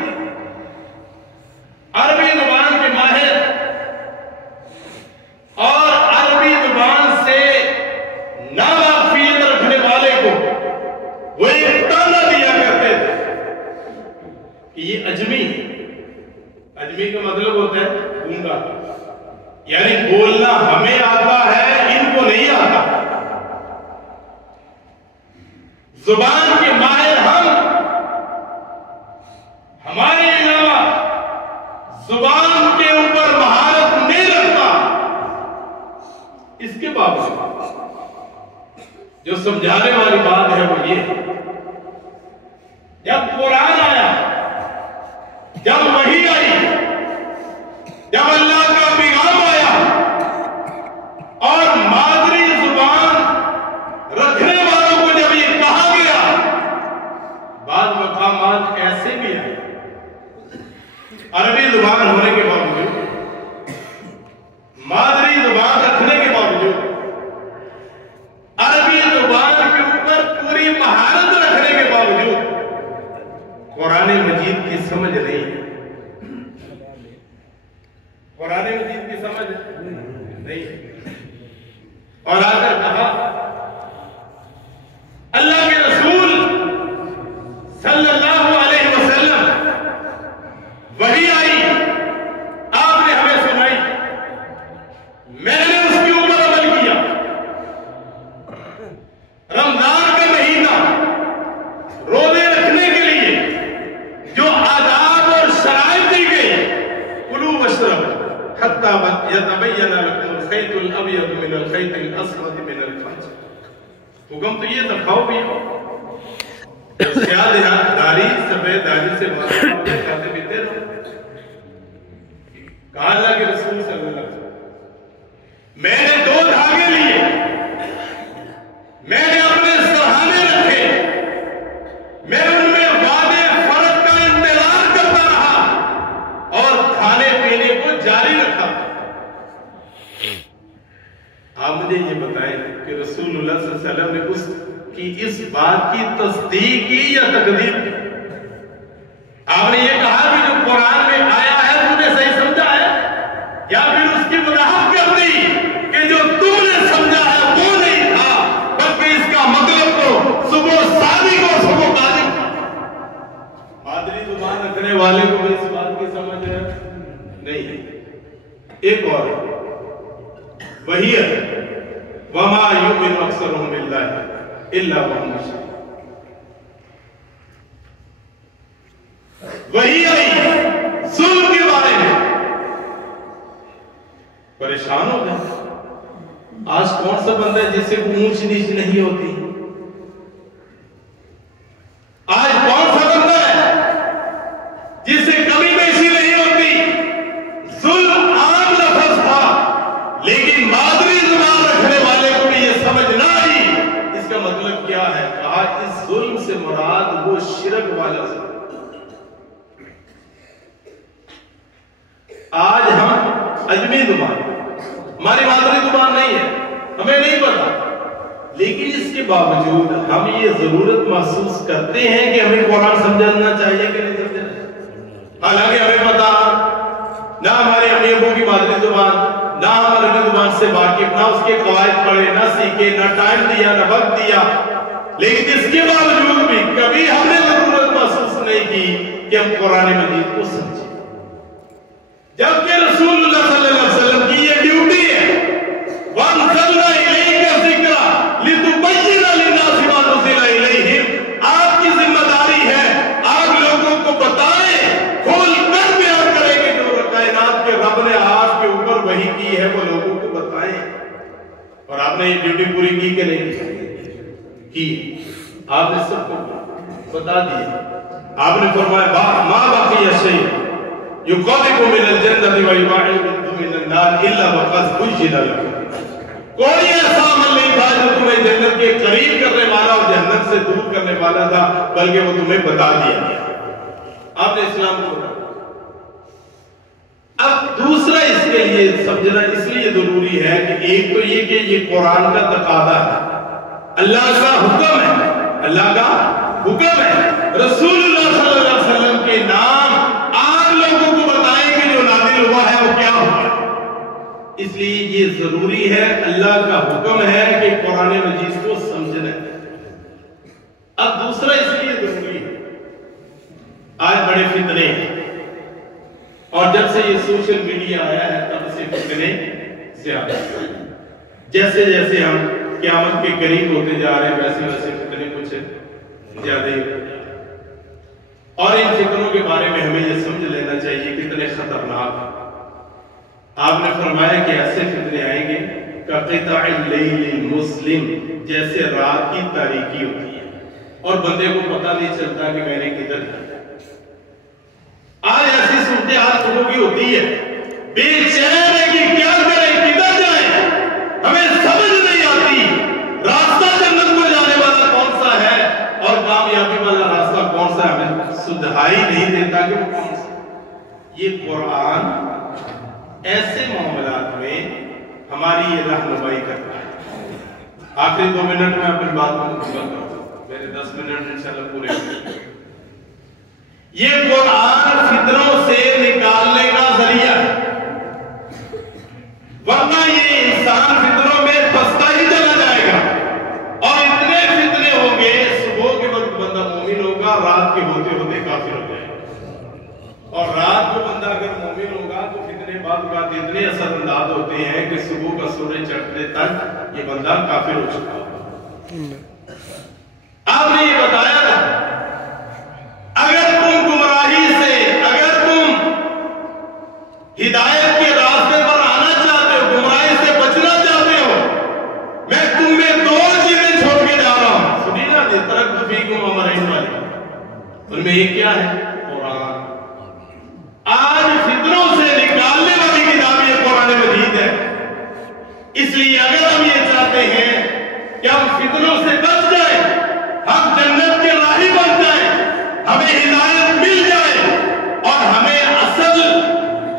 عربی زبان کے ماہر اور عربی زبان سے ناواقفیت رکھنے والے کو وہ ایک تانا دیا کرتے تھے کہ یہ اجمی, اجمی کا مطلب ہوتا ہے گونگا, یعنی بولنا ہمیں آتا ہے ان کو نہیں آتا. زبان کے ماہر ہم, ہمارے علاوہ زبان کے اوپر مہارت نہیں رکھتا. اس کے باوجود جو سمجھانے والی بات ہے وہ یہ, جب قرآن آیا, جب وحی آئی, جب اللہ کا پیغام آیا اور مادری زبان رکھنے والوں کو جب یہ کہا گیا, بعض مقامات ایسے بھی ہیں عربی زبان ہونے کے باوجود, مادری زبان رکھنے کے باوجود, عربی زبان کے اوپر پوری مہارت رکھنے کے باوجود قرآن مجید کی سمجھ نہیں, قرآن مجید کی سمجھ نہیں. اور آ کر کہا اللہ کے رسول صلی اللہ علیہ وسلم وحی آئی, آپ نے ہمیں سنائی, میں نے اس کے اوپر عمل کیا. رمضان کا مہینہ روزے رکھنے کے لیے جو آداب اور شرائط دی گئی, کلوا واشربوا حتی یتبین لکم الخیط الابیض من الخیط الاسود من الفجر. حکم تو یہ تھا کھاؤ پیو, سیاہ داری سفید داری سے کھاتے پیتے رہو. کہا اللہ کے رسول صلی اللہ علیہ وسلم میں نے 2 دھاگے لیے, میں نے اپنے سرہانے رکھے, میں ان میں مجھے یہ بتائیں کہ رسول اللہ صلی اللہ علیہ وسلم نے اس بات کی تصدیق کی یا تکذیب کی؟ آپ نے یہ کہا کہ جو قرآن میں آیا ہے تو نے صحیح سمجھا ہے، یا پھر اس کی وضاحت کر دی کہ جو تو نے سمجھا ہے وہ نہیں تھا، بلکہ اس کا مطلب تو صبح صادق اور صبح کاذب تھا؟ مادری زبان رکھنے والے کو اس بات کی سمجھ نہیں ہے۔ ایک اور وہی ہے وَمَا يُؤْمِنُ أَكْثَرُهُم بِاللَّهِ إِلَّا وَهُمْ مُشْرِكُونَ، وہی آئی ظلم کے بارے میں پریشان ہو گئے۔ آج کون سا بندہ ہے جسے اونچ نیچ نہیں ہوتی؟ آج کون سا بندہ ہے جسے کمی بیشی نہیں ہوتی؟ ظلم عام لفظ تھا، لیکن مادری زبان رکھنے والے کو بھی یہ سمجھ نہ آئی اس کا مطلب کیا ہے۔ کہا اس ظلم سے مراد وہ شرک والا ظلم۔ آج ہم اجمی زبان، ہماری مادری زبان نہیں ہے، ہمیں نہیں پتا، لیکن اس کے باوجود ہم یہ ضرورت محسوس کرتے ہیں کہ ہمیں قرآن سمجھنا چاہیے کہ نہیں سمجھنا چاہیے، حالانکہ ہمیں پتا نہ ہمارے امی ابو کی مادری زبان، نہ ہم عربی زبان سے واقف، نہ اس کے قواعد پڑھے، نہ سیکھے، نہ ٹائم دیا، نہ وقت دیا، لیکن اس کے باوجود بھی کبھی ہم نے ضرورت محسوس نہیں کی کہ ہم قرآن مجید کو سمجھیں، جبکہ رسول اللہ صلی اللہ علیہ وسلم کی یہ ڈیوٹی ہے۔ وَأَنزَلْنَا إِلَيْكَ الذِّكْرَ لِتُبَيِّنَ لِلنَّاسِ مَا نُزِّلَ إِلَيْهِمْ، آپ کی ذمہ داری ہے آپ لوگوں کو بتائیں، کھول کر بیان کریں کہ جو کائنات کے رب نے آپ کے اوپر وحی کی ہے وہ لوگوں کو بتائیں۔ اور آپ نے یہ ڈیوٹی پوری کی کہ نہیں کی؟ آپ نے سب کو بتا دیا۔ آپ نے فرمایا مَا بَقِيَ شَيْءٌ يُقَرِّبُ مِنَ الْجَنَّةِ وَيُبَعِدُ مِنَ النَّارِ إِلَّا وَقَدْ زُيِّنَ لَكُمْ، کوئی ایسا عمل نہیں تھا جو تمہیں جنت کے قریب کرنے والا اور جہنم سے دور کرنے والا تھا، بلکہ وہ تمہیں بتا دیا گیا۔ آپ نے اسلام کو بتا۔ اب دوسرا اس کے لیے سمجھنا اس لیے ضروری ہے کہ ایک تو یہ کہ یہ قرآن کا تقاضا ہے، اللہ کا حکم ہے، اللہ کا حکم ہے، رسول اللہ صلی اللہ علیہ وسلم کے نام آپ لوگوں کو بتائیں کہ جو نازل ہوا ہے وہ کیا ہوا ہے۔ اس لیے یہ ضروری ہے، اللہ کا حکم ہے کہ قرآن مجید کو سمجھنا ہے۔ اب دوسرا اس لیے ضروری ہے، آج بڑے فتنے ہیں، اور جب سے یہ سوشل میڈیا آیا ہے تب سے فتنے زیادہ، جیسے جیسے ہم قیامت کے قریب ہوتے جا رہے ہیں ویسے ویسے فتنے کچھ زیادہ ہی، اور ان فتنوں کے بارے میں ہمیں یہ سمجھ لینا چاہیے کتنے خطرناک ہیں۔ آپ نے فرمایا کہ ایسے فتنے آئیں گے کقطع اللیل المظلم، جیسے رات کی تاریکی ہوتی ہے اور بندے کو پتہ نہیں چلتا کہ میں نے کدھر جانا۔ آج ایسی صورتحال لوگوں کی ہوتی ہے، بے چین ہے کہ کیا کریں، کدھر جائیں، ہمیں سمجھ نہیں آتی راستہ جنت کو جانے والا کون سا ہے اور کامیابی والا راستہ کون سا ہے، ہمیں سدھائی نہیں دیتا کہ وہ کون سا۔ یہ قرآن ایسے معاملات میں ہماری یہ رہنمائی کرتا ہے۔ آخری 2 منٹ میں اپنی بات کو مکمل کرتا ہوں، میرے 10 منٹ انشاءاللہ پورے ہوئے۔ یہ قرآن فتنوں سے نکالنے کا ذریعہ ہے، ورنہ یہ انسان فتنوں میں پھنستا ہی چلا جائے گا، اور اتنے فتنے ہوں گے، صبح کے وقت بندہ مومن ہوگا، رات کے ہوتے ہوتے کافر ہو جائے گا، اور رات کو بندہ اگر مومن ہوگا تو فتنے بعد اتنے اثر انداز ہوتے ہیں کہ صبح کا سورج چڑھنے تک یہ بندہ کافر ہو چکا ہوگا۔ آپ نے یہ بتایا تھا اگر تم گمراہی سے، اگر تم ہدایت کے راستے پر آنا چاہتے ہو، گمراہی سے بچنا چاہتے ہو، میں تمہیں 2 چیزیں چھوڑ کے جا رہا ہوں، سنی نا، ترکت فیکم امرین والی، ان میں ایک کیا ہے؟ قرآن۔ آج فتنوں سے نکالنے والی کتاب یہ قرآن مجید ہے، اس لیے اگر ہم یہ چاہتے ہیں کہ ہم فتنوں سے بچ جائیں، ہم جنت کے راہی بن جائیں، ہمیں ہدایت مل جائے اور ہمیں اصل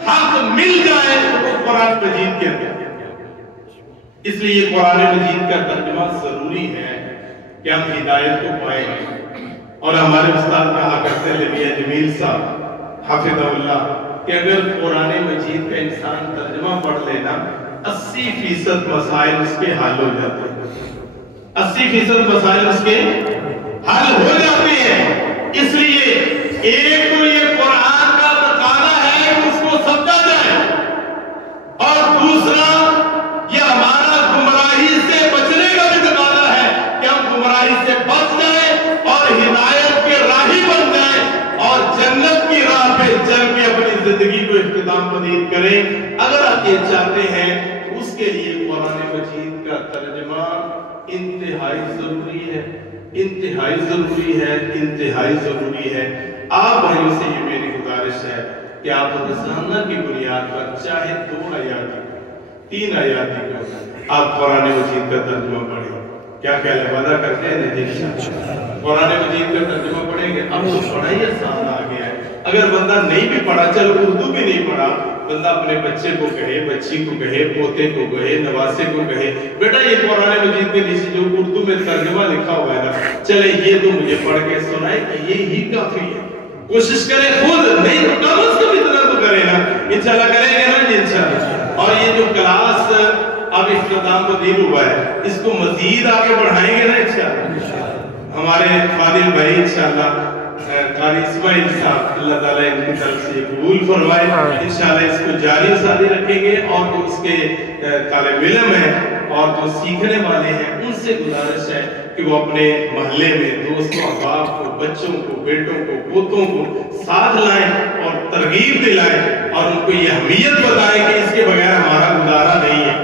حق مل جائے، تو وہ قرآن مجید کے اندر اس لیے قرآن مجید کا ترجمہ ضروری ہے کہ ہم ہدایت کو پائیں. اور ہمارے استاد کہا کرتے لبیہ جمیل صاحب حافظہ اللہ کہ اگر قرآن مجید کا انسان ترجمہ پڑھ لینا 80% مسائل اس کے حل ہو جاتے ہیں. 80% مسائل اس کے حل ہو جاتے ہیں. اس لیے ایک تو یہ قرآن کا تقاضا ہے کہ اس کو سمجھا جائے، اور دوسرا یہ ہمارا گمراہی سے بچنے کا بھی تقاضا ہے کہ ہم گمراہی سے بچ جائیں اور ہدایت کے راہی بن جائیں اور جنت کی راہ پہ چل کے اپنی زندگی کو اختتام پذیر کریں. اگر آپ یہ چاہتے ہیں تو اس کے لیے قرآن مجید کا ترجمہ انتہائی ضروری ہے، انتہائی ضروری ہے، انتہائی ضروری ہے. آپ بھائیوں سے یہ میری گزارش ہے کہ آپ روزانہ کی بنیاد پر چاہے 2 آیات 3 آیات آپ قرآن مجید کا ترجمہ پڑھیں. کیا خیال ہے؟ وعدہ کرتے ہیں قرآن مجید کا ترجمہ پڑھیں گے. اب تو بڑا ہی آسان آ گیا ہے. اگر بندہ نہیں بھی پڑھا، چلو اردو بھی نہیں پڑھا، بندہ اپنے بچے کو کہے، بچی کو کہے، پوتے کو کہے، نواسے کو کہے بیٹا یہ قرآن مجید کے نیچے جو اردو میں ترجمہ لکھا ہوا ہے نا، چلے یہ تو مجھے پڑھ کے سنائے کہ یہ ہی کافی ہے. کوشش کرے خود، نہیں تو کم از کم اتنا تو کرے نا. انشاءاللہ کریں گے نا جی انشاءاللہ. اور یہ جو کلاس اب اختتام کو دیر ہوا ہے، اس کو مزید آگے بڑھائیں گے نا انشاءاللہ. ہمارے فاضل بھائی انشاءاللہ قاری اسماعیل صاحب اللہ تعالیٰ ان کی طرف سے قبول فرمائے، انشاءاللہ اس کو جاری و ساری رکھیں گے. اور جو اس کے طالب علم ہیں اور جو سیکھنے والے ہیں ان سے گزارش ہے کہ وہ اپنے محلے میں دوستوں، احباب کو، بچوں کو، بیٹوں کو، پوتوں کو ساتھ لائیں اور ترغیب دلائیں اور ان کو یہ اہمیت بتائیں کہ اس کے بغیر ہمارا گزارا نہیں ہے.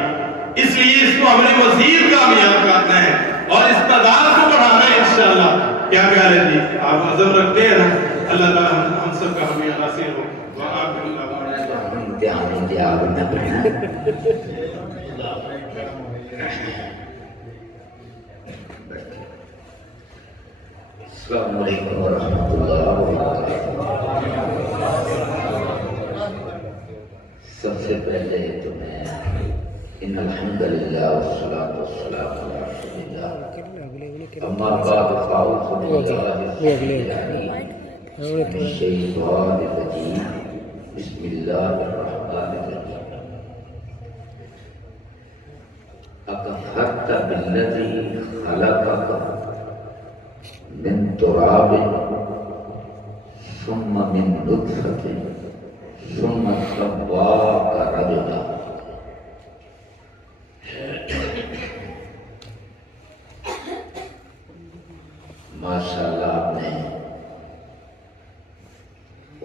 اس لیے اس کو ہم نے مزید کامیاب کرنا ہے اور اس تعداد کو بڑھانا ہے انشاءاللہ. کیا خیال ہے جی؟ آپ عزم رکھتے ہیں نا؟ اللہ تعالیٰ ہم سب کا ہمیں حاصل ہو. السلام علیکم ورحمۃ اللہ وبرکاتہ. سب سے پہلے تو میں ان الحمد للہ والصلاۃ والسلام علی رسول اللہ اما بعد فاعوذ باللہ من الشیطان الرجیم بسم اللہ الرحمن الرحیم. اکفرت بالذی خلقک من تراب ثم من نطفة ثم سواک رجلا. ماشاءاللہ آپ نے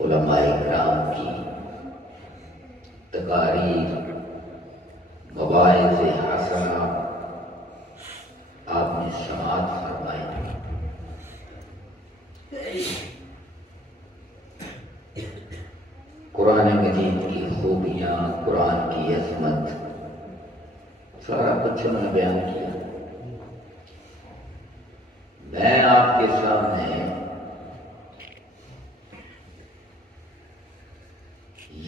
علماء کرام کی تقاریر، مواعظ حسنہ آپ نے سماعت فرمائی. قرآن مجید کی خوبیاں، قرآن کی عظمت، سارا کچھ انہوں نے بیان کیا. میں آپ کے سامنے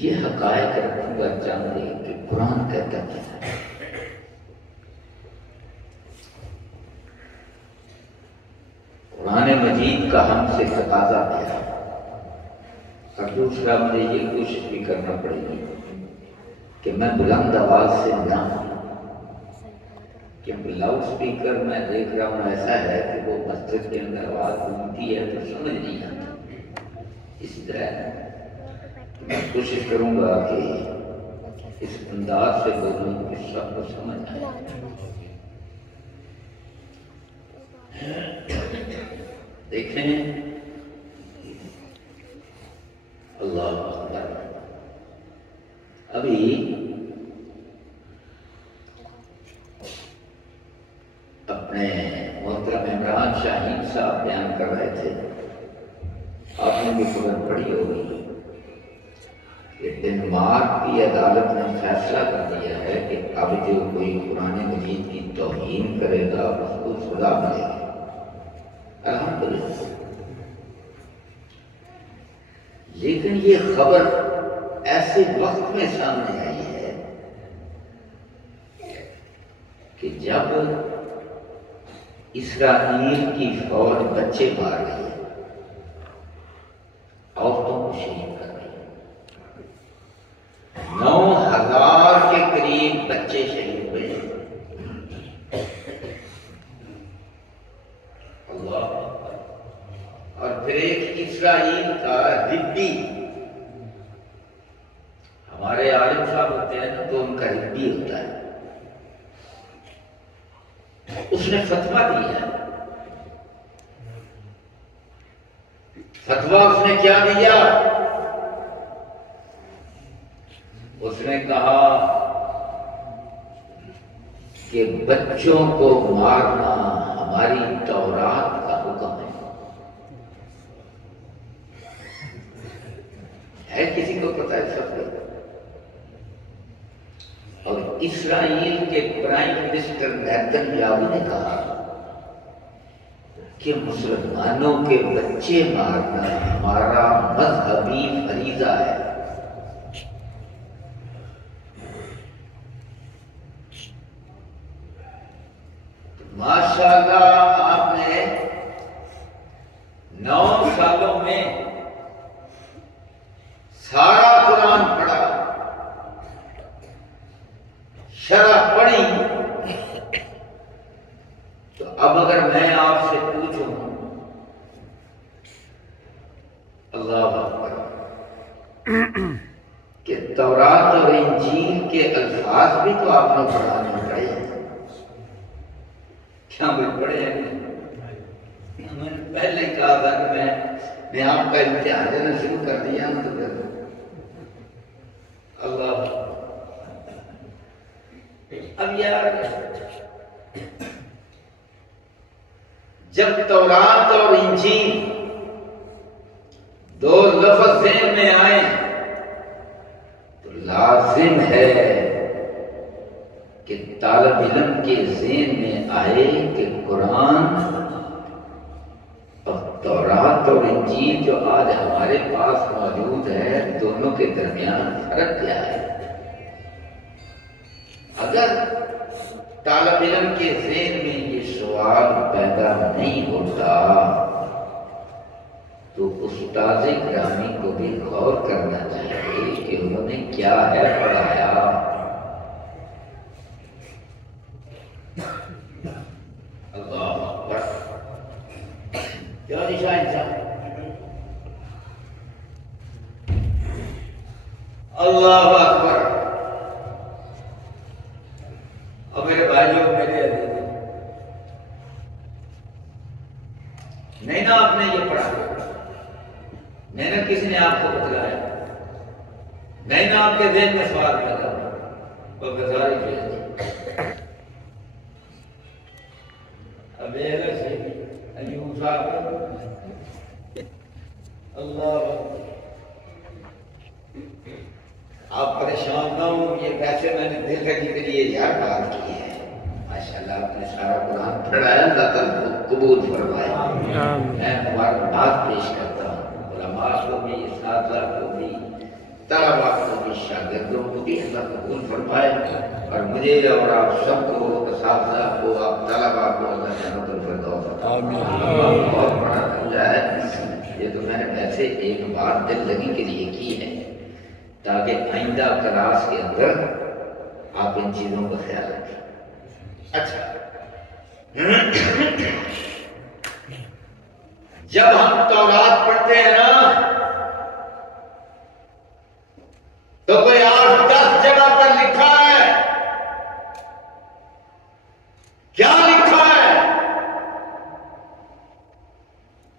یہ حقائق رکھوں گا چاہتے کہ قرآن کہتا کیا ہے. قرآن مجید کا ہم سے تقاضا کیا، اور دوسرا مجھے یہ کوشش بھی کرنا پڑے گی کہ میں بلند آواز سے نہ ہوں، کیونکہ لاؤڈ سپیکر میں دیکھ رہا ہوں ایسا ہے کہ وہ مسجد کے اندر آواز گونجتی ہے تو سمجھ نہیں آتا. اس طرح میں کوشش کروں گا کہ اس انداز سے بولوں کہ سب کو سمجھ آئے. دیکھیں اللہ اکبر. ابھی اپنے محترم عمران شاہین صاحب بیان کر رہے تھے، آپ نے بھی خبر پڑھی ہوگی کہ ڈنمارک کی عدالت نے فیصلہ کر دیا ہے کہ اب جو کوئی قرآن مجید کی توہین کرے گا اس کو سزا ملے گی. الحمدللہ. لیکن یہ خبر ایسے وقت میں سامنے آئی ہے کہ جب اسرائیل کی فوج بچے مار رہی ہے، عورتوں کو شہید کر رہی ہے، 9,000 کے قریب بچے شہید ہوئے، اللہ، اور پھر ایک اسرائیل کا ربی، ہمارے عالم صاحب ہوتے ہیں نا تو ان کا ربی ہوتا ہے، اس نے فتویٰ دیا۔ فتویٰ اس نے کیا دیا؟ اس نے کہا کہ بچوں کو مارنا ہماری تورات کا حکم ہے کسی کو پتا ہے سب کو؟ اور اسرائیل کے پرائم منسٹر نیتن یاہو نے کہا کہ مسلمانوں کے بچے مارنا ہمارا مذہبی فریضہ ہے۔ ماشاءاللہ آپ نے 9 سالوں میں سارا قرآن پڑھا، شرح پڑھی، تو اب اگر میں آپ سے پوچھوں اللہ اکبر کہ تورات اور انجیل کے الفاظ بھی تو آپ نے قرآن میں پڑھے ہیں، کیا بھی پڑھے ہیں؟ میں نے پہلے کہا تھا کہ میں آپ کا امتحان دینا شروع کر دیا ہوں تو اللہ۔ اب یار جب تورات اور انجیل 2 لفظ ذہن میں آئے تو لازم ہے کہ طالب علم کے ذہن میں آئے کہ قرآن اور تورات اور انجیل جو آج ہمارے پاس موجود ہے دونوں کے درمیان فرق کیا ہے۔ اگر طالب علم کے ذہن میں یہ سوال پیدا نہیں ہوتا تو استاد گرامی کو بھی غور کرنا چاہیے کہ انہوں نے کیا ہے پڑھایا۔ اللہ اکبر، کیا نشان انسان، اللہ اکبر۔ اور میرے بھائیوں، میرے عزیز، نہیں نا آپ نے یہ پڑھا، نہیں نا کسی نے آپ کو بتلایا، نہیں نا آپ کے ذہن میں سوال پیدا ہوا، وہ گزاری بھیج دی۔ اب اگر سے ایوب صاحب اللہ آپ پریشان نہ ہوں، یہ پیسے میں نے دل لگی کے لیے یار بات کی ہے۔ ماشاءاللہ آپ نے سارا قرآن پڑھایا، اللہ تعالیٰ قبول فرمائے۔ میں مبارکباد پیش کرتا ہوں علماء کو بھی، اساتذہ کو بھی، طلباء کو بھی، شاگردوں کو بھی اللہ قبول فرمائے، اور مجھے اور آپ سب کو، اساتذہ کو، آپ طلباء کو اللہ جنت الفردوس عطا فرمائے۔ بہت بڑا درجہ ہے یہ تو میں نے ویسے ایک بات دل لگی کے لیے کی ہے تاکہ آئندہ کلاس کے اندر آپ ان چیزوں کا خیال رکھیں۔ اچھا، جب ہم تورات پڑھتے ہیں نا تو کوئی 8-10 جگہ پر لکھا ہے، کیا لکھا ہے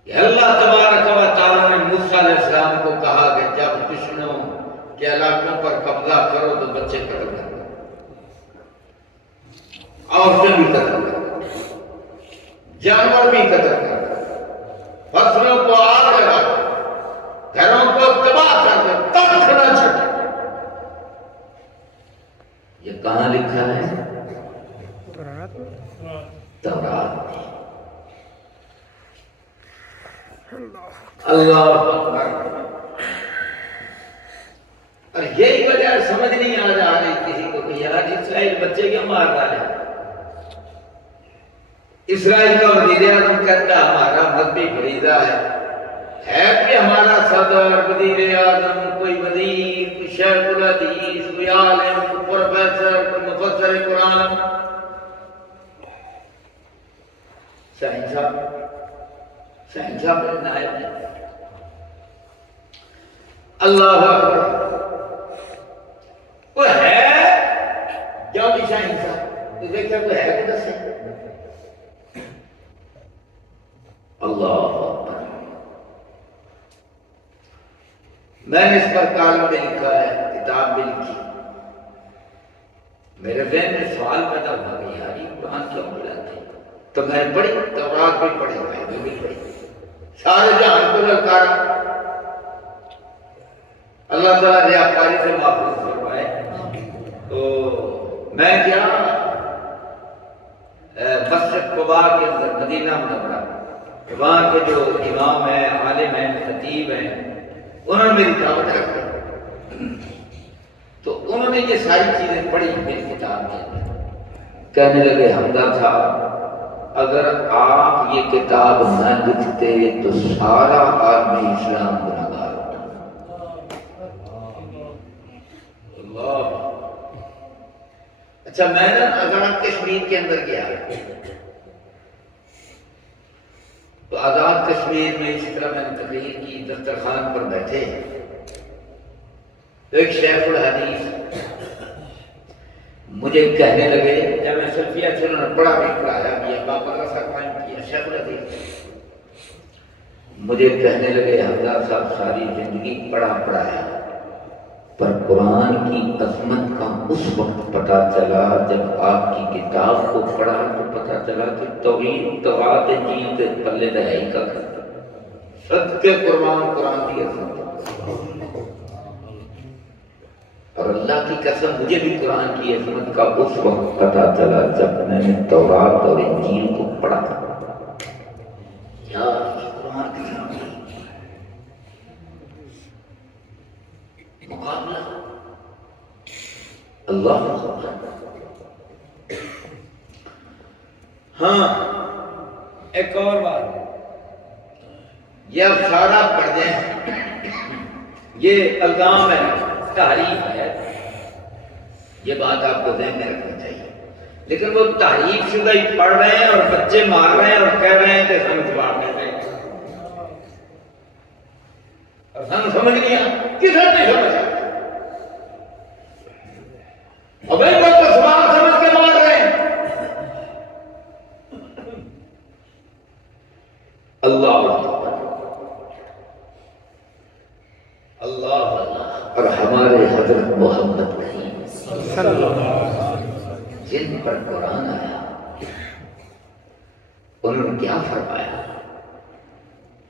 کہ اللہ تبارک و تعالیٰ نے موسیٰ علیہ السلام کو کہا کہ جب دشمنوں کے علاقوں پر قبضہ کرو تو بچے قتل کرو، عورتیں بھی قتل کرو، جانور بھی قتل کرو، فصلوں کو آگ لگا دو، گھروں کو تباہ کر دو، تب کھڑا چھٹے۔ یہ کہاں لکھا ہے؟ تورات میں۔ اللہ اکبر۔ اور یہی وجہ سمجھ نہیں آ رہی کسی کو کہ یار اسرائیل بچے کیوں مار رہا ہے؟ اسرائیل کا وزیر اعظم کہتا ہمارا مذہبی فریضہ ہے کہ ہمارا صدر، وزیر اعظم، کوئی وزیر، کوئی شیخ الحدیث، کوئی عالم، کوئی پروفیسر، کوئی مفسر قرآن، صاحب نائب ہے۔ اللہ اکبر، وہ ہے جو بھی صاحب تو دیکھا کوئی ہے کہ دس ہے۔ اللہ اکبر، میں نے اس پر کالم بھی لکھا ہے، کتاب بھی لکھی۔ میرے ذہن میں سوال پیدا ہوا کہ یار یہ قرآن کیوں بلاتے ہیں؟ تو میں نے پڑھی، تورات بھی پڑھی، بائبل بھی پڑھی، سارے جہان کو للکارا۔ اللہ تعالیٰ ریاکاری سے محفوظ فرمائے۔ تو میں کیا مسجد قباء کے اندر مدینہ منورہ، وہاں کے جو امام ہیں، عالم ہیں، خطیب ہیں، انہوں نے میری دعوت رکھی، تو انہوں نے یہ ساری چیزیں پڑھی میری کتاب کے اندر۔ کہنے لگے حمدہ صاحب، اگر آپ یہ کتاب نہ لکھتے تو سارا عالم اسلام گناہگار ہوتا۔ اللہ، اچھا میں نا آزاد کشمیر کے اندر گیا تو آزاد کشمیر میں اسی طرح میں نے تقریر کی، دسترخوان پر بیٹھے تو ایک شیخ الحدیث مجھے کہنے لگے، جب میں سلفیہ سے انہوں نے پڑھا بھی پڑھایا بھی، ابا مدرسہ قائم کیا، شیخ الحدیث مجھے کہنے لگے حمزہ صاحب ساری زندگی پڑھایا، پر قرآن کی عظمت کا اس وقت پتہ چلا جب آپ کی کتاب کو پڑھا تو پتہ چلا کہ توحید، تورات، انجیل کے پلے دہائی کا صدقے قرآن کی عظمت۔ اور اللہ کی قسم مجھے بھی قرآن کی عظمت کا اس وقت پتہ چلا جب میں نے تورات اور انجیل کو پڑھا۔ کیا قرآن کی مقابلہ، اللہ اکبر۔ ہاں ایک اور بات، یہ اب سارا پڑھ جائیں، یہ الزام ہے، تحریف ہے، یہ بات آپ کو ذہن میں رکھنی چاہیے، لیکن وہ تحریف شدہ ہی پڑھ رہے ہیں اور بچے مار رہے ہیں اور کہہ رہے ہیں کہ ہم جواب دے رہے ہیں، اور ہم سمجھ لیا کس حد نہیں سمجھا، اب ایک بات کو سوال سمجھ کے مار رہے ہیں۔ اللہ اللہ اور ہمارے حضرت محمد کریم جن پر قرآن آیا انہوں نے کیا فرمایا؟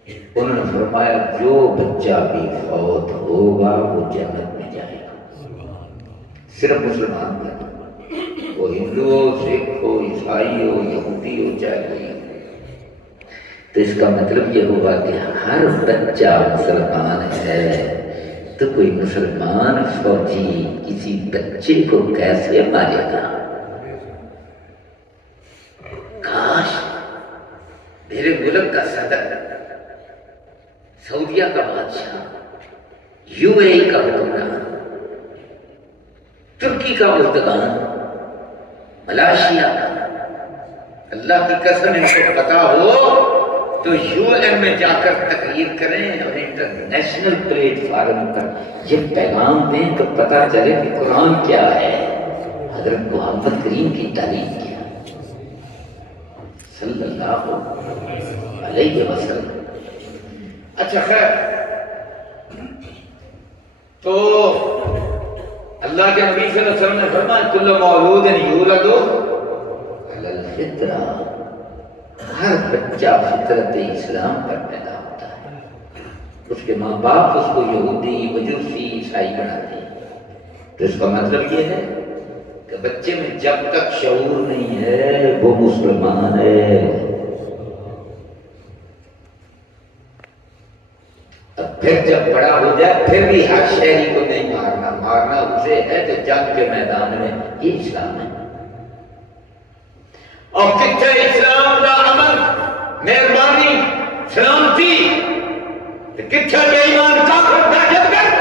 انہوں نے فرمایا جو بچہ بھی فوت ہوگا وہ جنت میں جائے گا، صرف مسلمان کا، وہ ہندو ہو، سکھ ہو، عیسائی ہو، یہودی ہو، چاہے کوئی۔ تو اس کا مطلب یہ ہوا کہ ہر بچہ مسلمان ہے تو کوئی مسلمان فوجی کسی بچے کو کیسے مارے گا؟ کاش میرے ملک کا صدر، سعودیہ کا بادشاہ، یو اے ای کا حکمران، ترکی کا مردگان، ملائیشیا کا، اللہ کی قسم ان کو پتا ہو تو یو این میں جا کر تقریر کریں اور انٹرنیشنل پلیٹ فارم پر یہ پیغام دیں تو پتا چلے کہ قرآن کیا ہے، حضرت محمد کریم کی تعلیم کیا صلی اللہ علیہ وسلم۔ اچھا خیر، تو اللہ کے نبی صلی اللہ علیہ وسلم نے فرمایا کل مولود یولد علی الفطرہ، ہر بچہ فطرت اسلام پر پیدا ہوتا ہے، اس کے ماں باپ اس کو یہودی، مجوسی، عیسائی بناتے ہیں، تو اس کا مطلب یہ ہے کہ بچے میں جب تک شعور نہیں ہے وہ مسلمان ہے، اب پھر جب بڑا ہو جائے پھر بھی ہر شہری کو نہیں مارنا اسے ہے جو جنگ کے میدان میں، یہ اسلام ہے۔ اور کتنے اسلام کا عمل مہربانی سلامتی کتنے بے ایمان کافر دہشت گرد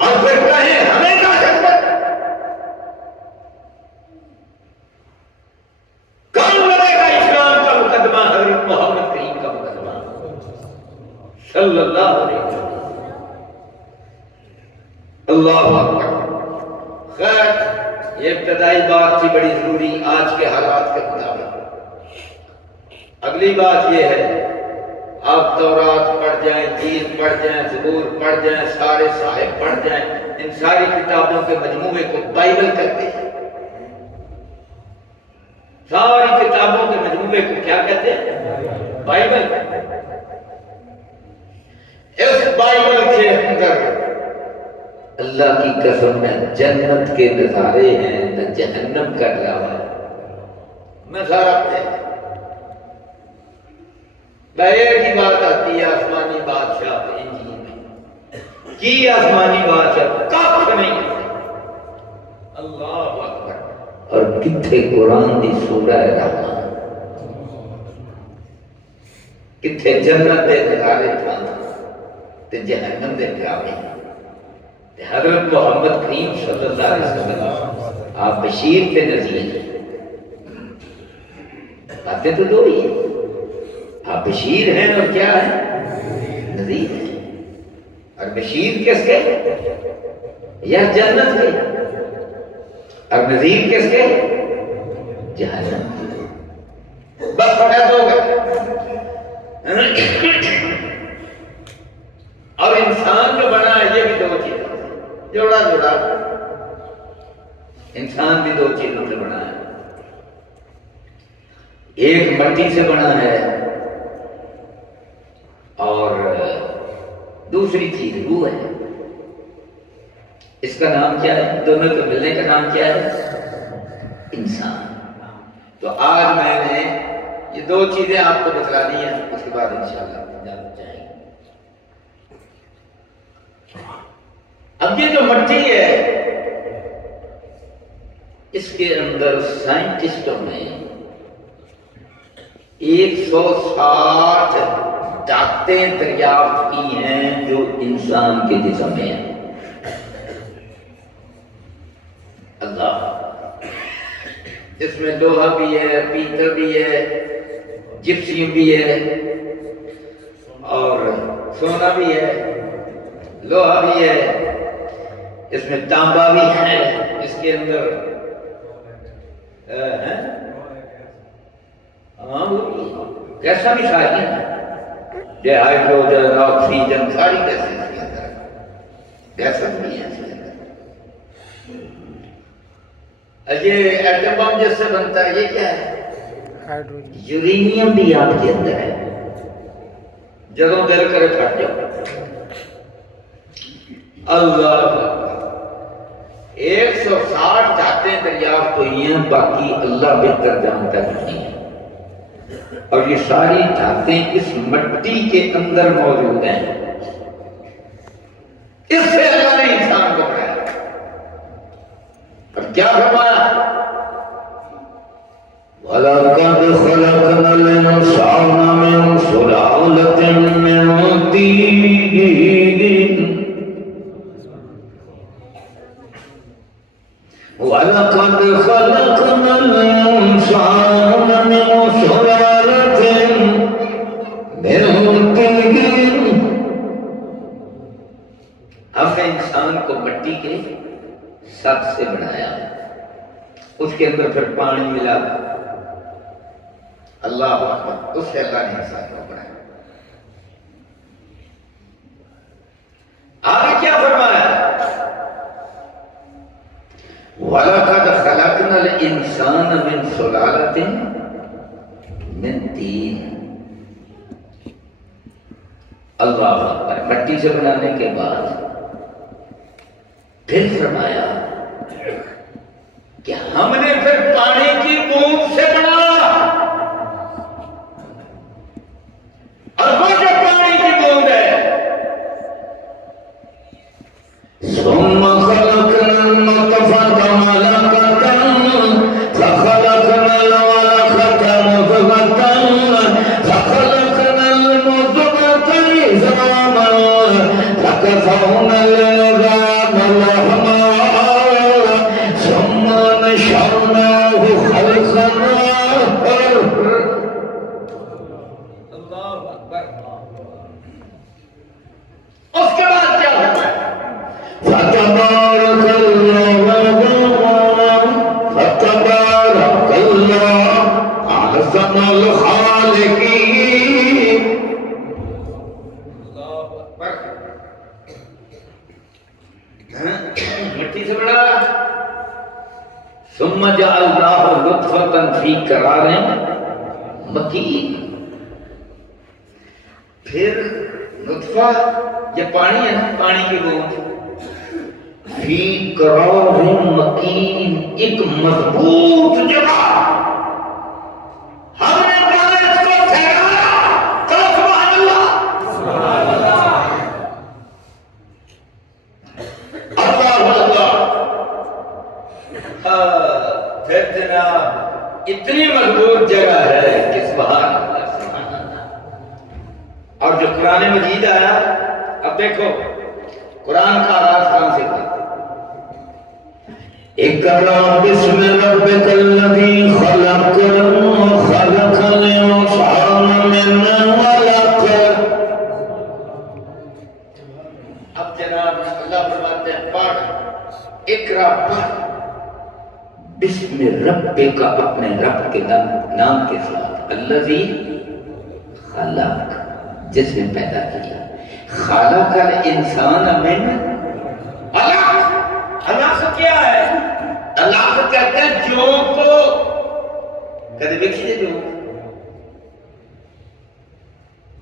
اور پھر کہیں ہمیں دہشت گرد کون لڑے گا اسلام کا مقدمہ حضرت محمد کریم کا مقدمہ صلی اللہ علیہ وسلم اللہ اکبر خیر یہ ابتدائی بات تھی بڑی ضروری آج کے حالات کے مطابق اگلی بات یہ ہے آپ تورات پڑھ جائیں انجیل پڑھ جائیں زبور پڑھ جائیں سارے صحائف پڑھ جائیں ان ساری کتابوں کے مجموعے کو بائبل کہتے ہیں ساری کتابوں کے مجموعے کو کیا کہتے ہیں بائبل اس بائبل کے اندر اللہ کی قسم میں جنت کے نظارے ہیں نہ جہنم کا ڈراوا ہے میں سارا پڑھے ایک ہی بات آتی ہے آسمانی بادشاہ انجیل میں کی آسمانی بادشاہ کافر نہیں اللہ اکبر اور کتنے قرآن دی سورہ رحمان کتنے جنت دے نظارے تے جہنم دے ڈراوے حضرت محمد کریم صلی اللہ علیہ وسلم آپ بشیر تے نذیر باتیں تو دو ہی ہیں آپ بشیر ہیں اور کیا ہیں نذیر ہیں اور بشیر کس کے یا جنت کے اور نذیر کس کے جہنم کے بس فرق ہو گیا اور انسان جو بنا ہے یہ بھی دو چیزیں جوڑا جوڑا انسان بھی دو چیزوں سے بنا ہے ایک مٹی سے بنا ہے اور دوسری چیز روح ہے اس کا نام کیا ہے دونوں کے ملنے کا نام کیا ہے انسان تو آج میں نے یہ دو چیزیں آپ کو بتلا دی ہیں اس کے بعد انشاءاللہ جاننا چاہیں گے اب یہ جو مٹی ہے اس کے اندر سائنٹسٹوں نے 160 دانتیں دریافت کی ہیں جو انسان کے جسم میں ہیں اللہ جس میں لوہا بھی ہے پیتل بھی ہے جپسیم بھی ہے اور سونا بھی ہے لوہا بھی ہے اس میں تانبا بھی ہے اس کے اندر کیسا بھی ساری ہے ہائیڈروجن آکسیجن ساری کیسے اس کے اندر کیسا بھی ہے اس کے اندر یہ ایٹم بم جس سے بنتا ہے یہ کیا ہے یورینیم بھی آپ کے اندر ہے جدوں دل کرے پھٹ جاؤ اللہ 160 دانتیں دریافت ہوئی ہیں باقی اللہ بہتر جانتا نہیں ہے اور یہ ساری دانتیں اس مٹی کے اندر موجود ہیں اس سے اللہ نے انسان کو بنایا اور کیا فرمایا وَلَقَدْ خَلَقْنَا الْإِنسَانَ مِنْ سُلَالَةٍ مِّن طِينٍ وَلَقَدْ خَلَقْنَا الْإِنسَانَ مِنْ سُلَالَةٍ مِّن طِينٍ ہم نے انسان کو مٹی کے سط سے بنایا اس کے اندر پھر پانی ملا اللہ اکبر اس سے اللہ نے انسان کو بنایا آگے کیا فرمایا وَلَقَدْ خَلَقْنَا الْإِنسَانَ مِنْ سُلَالَةٍ مِّن طِينٍ اللہ اکبر مٹی سے بنانے کے بعد پھر فرمایا کہ ہم نے پھر پانی کی بوند سے بنایا اور وہ جو پانی کی بوند ہے ثم خلقنا النطفة علقة فكسونا العظام لحما ثم نشرناه خلقا آخر. اللہ اکبر. اس کے بعد کیا ہوتا ہے؟ فتبارك الله أحسن الخالقين. اللہ اکبر. مٹی سے بڑا. ثم جعلناه نطفة في قرار مكين. پھر نطفہ یہ پانی ہے نا، پانی کی بوند. فی قرار مکین، ایک مضبوط جگہ. ہم نے پانی اس کو ٹھہرایا. چلو سبحان اللہ. اللہ اللہ. پھر جناب اتنی مضبوط جگہ ہے کہ سبحان اللہ سبحان اللہ. اور جو قرآن مجید آیا، اب دیکھو قرآن کا آغاز کہاں سے تھا؟ اقرأ باسم ربك الذي خلق خلق الإنسان من علق. اب جناب اللہ فرماتے ہیں پڑھ، اقرأ پڑھ، بسم ربک، اپنے رب کے نام کے ساتھ، الذی خلق، جس نے پیدا کیا. خلق الانسان من علق. علق کیا ہے؟ علق کہتے ہیں جوک کو. کدی دیکھی ہے جوک؟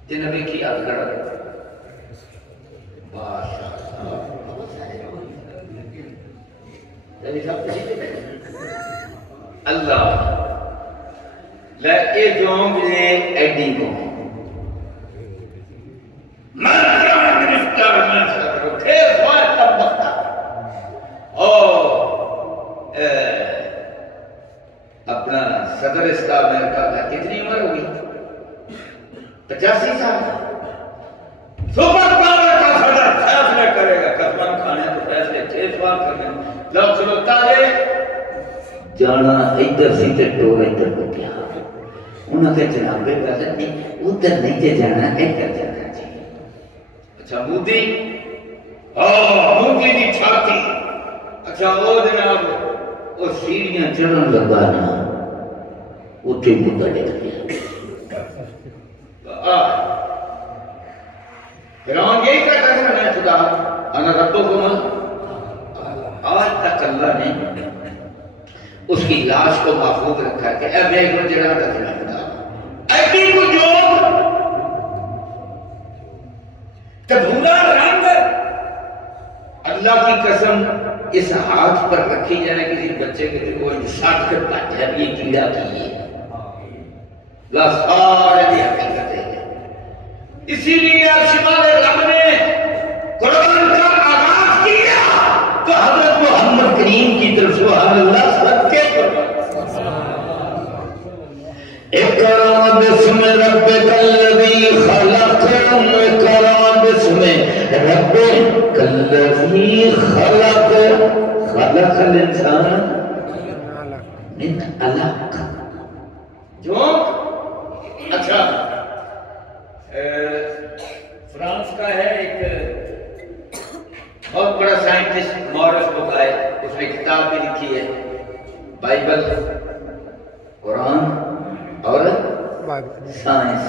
جنہیں دیکھی آپ کر رہے اللہ لے جوک لے ایڈی کو اپنا صدر اسٹاف میں کہا تھا کتنی عمر ہوگی؟ 85 سال. سپر پاور کا صدر فیصلے کرے گا. قسم کھانے تو فیصلے 6 سوال کرنے. لوگ سلوکتا ہے جانا ادھر سی تے ٹور ادھر کو کیا. انہوں نے جناب پہلے نہیں ادھر نہیں تے جانا ادھر جانا چاہیے. اچھا مودی مودی کی چھاتی. اچھا وہ جناب وہ سیڑھیاں چڑھن لگا نا اتنے مدعا ڈگ گیا. فرعون یہی کہتا ہے میں خدا انا ربکم. آج تک اللہ نے اس کی لاش کو محفوظ رکھا ہے کہ اے بے گناہ جڑا تھا خدا ایسی کو جو تبھورا رنگ اللہ کی قسم اس ہاتھ پر رکھی جائے کسی بچے کے دل کو انساٹ کر پاتا ہے یہ کیڑا کی ہے. لا سارے بھی حقیقت ہے. اسی لیے شمال رب نے قرآن کا آغاز کیا تو حضرت محمد کریم کی طرف سبحان اللہ سب کے اقرأ باسم ربک الذی خلق. اقرأ باسم ربک الذی خلق خلق الانسان من علق. جو اچھا فرانس کا ہے ایک بہت بڑا سائنٹسٹ مورس کو کا ہے. اس نے کتاب بھی لکھی ہے بائبل، قرآن اور سائنس.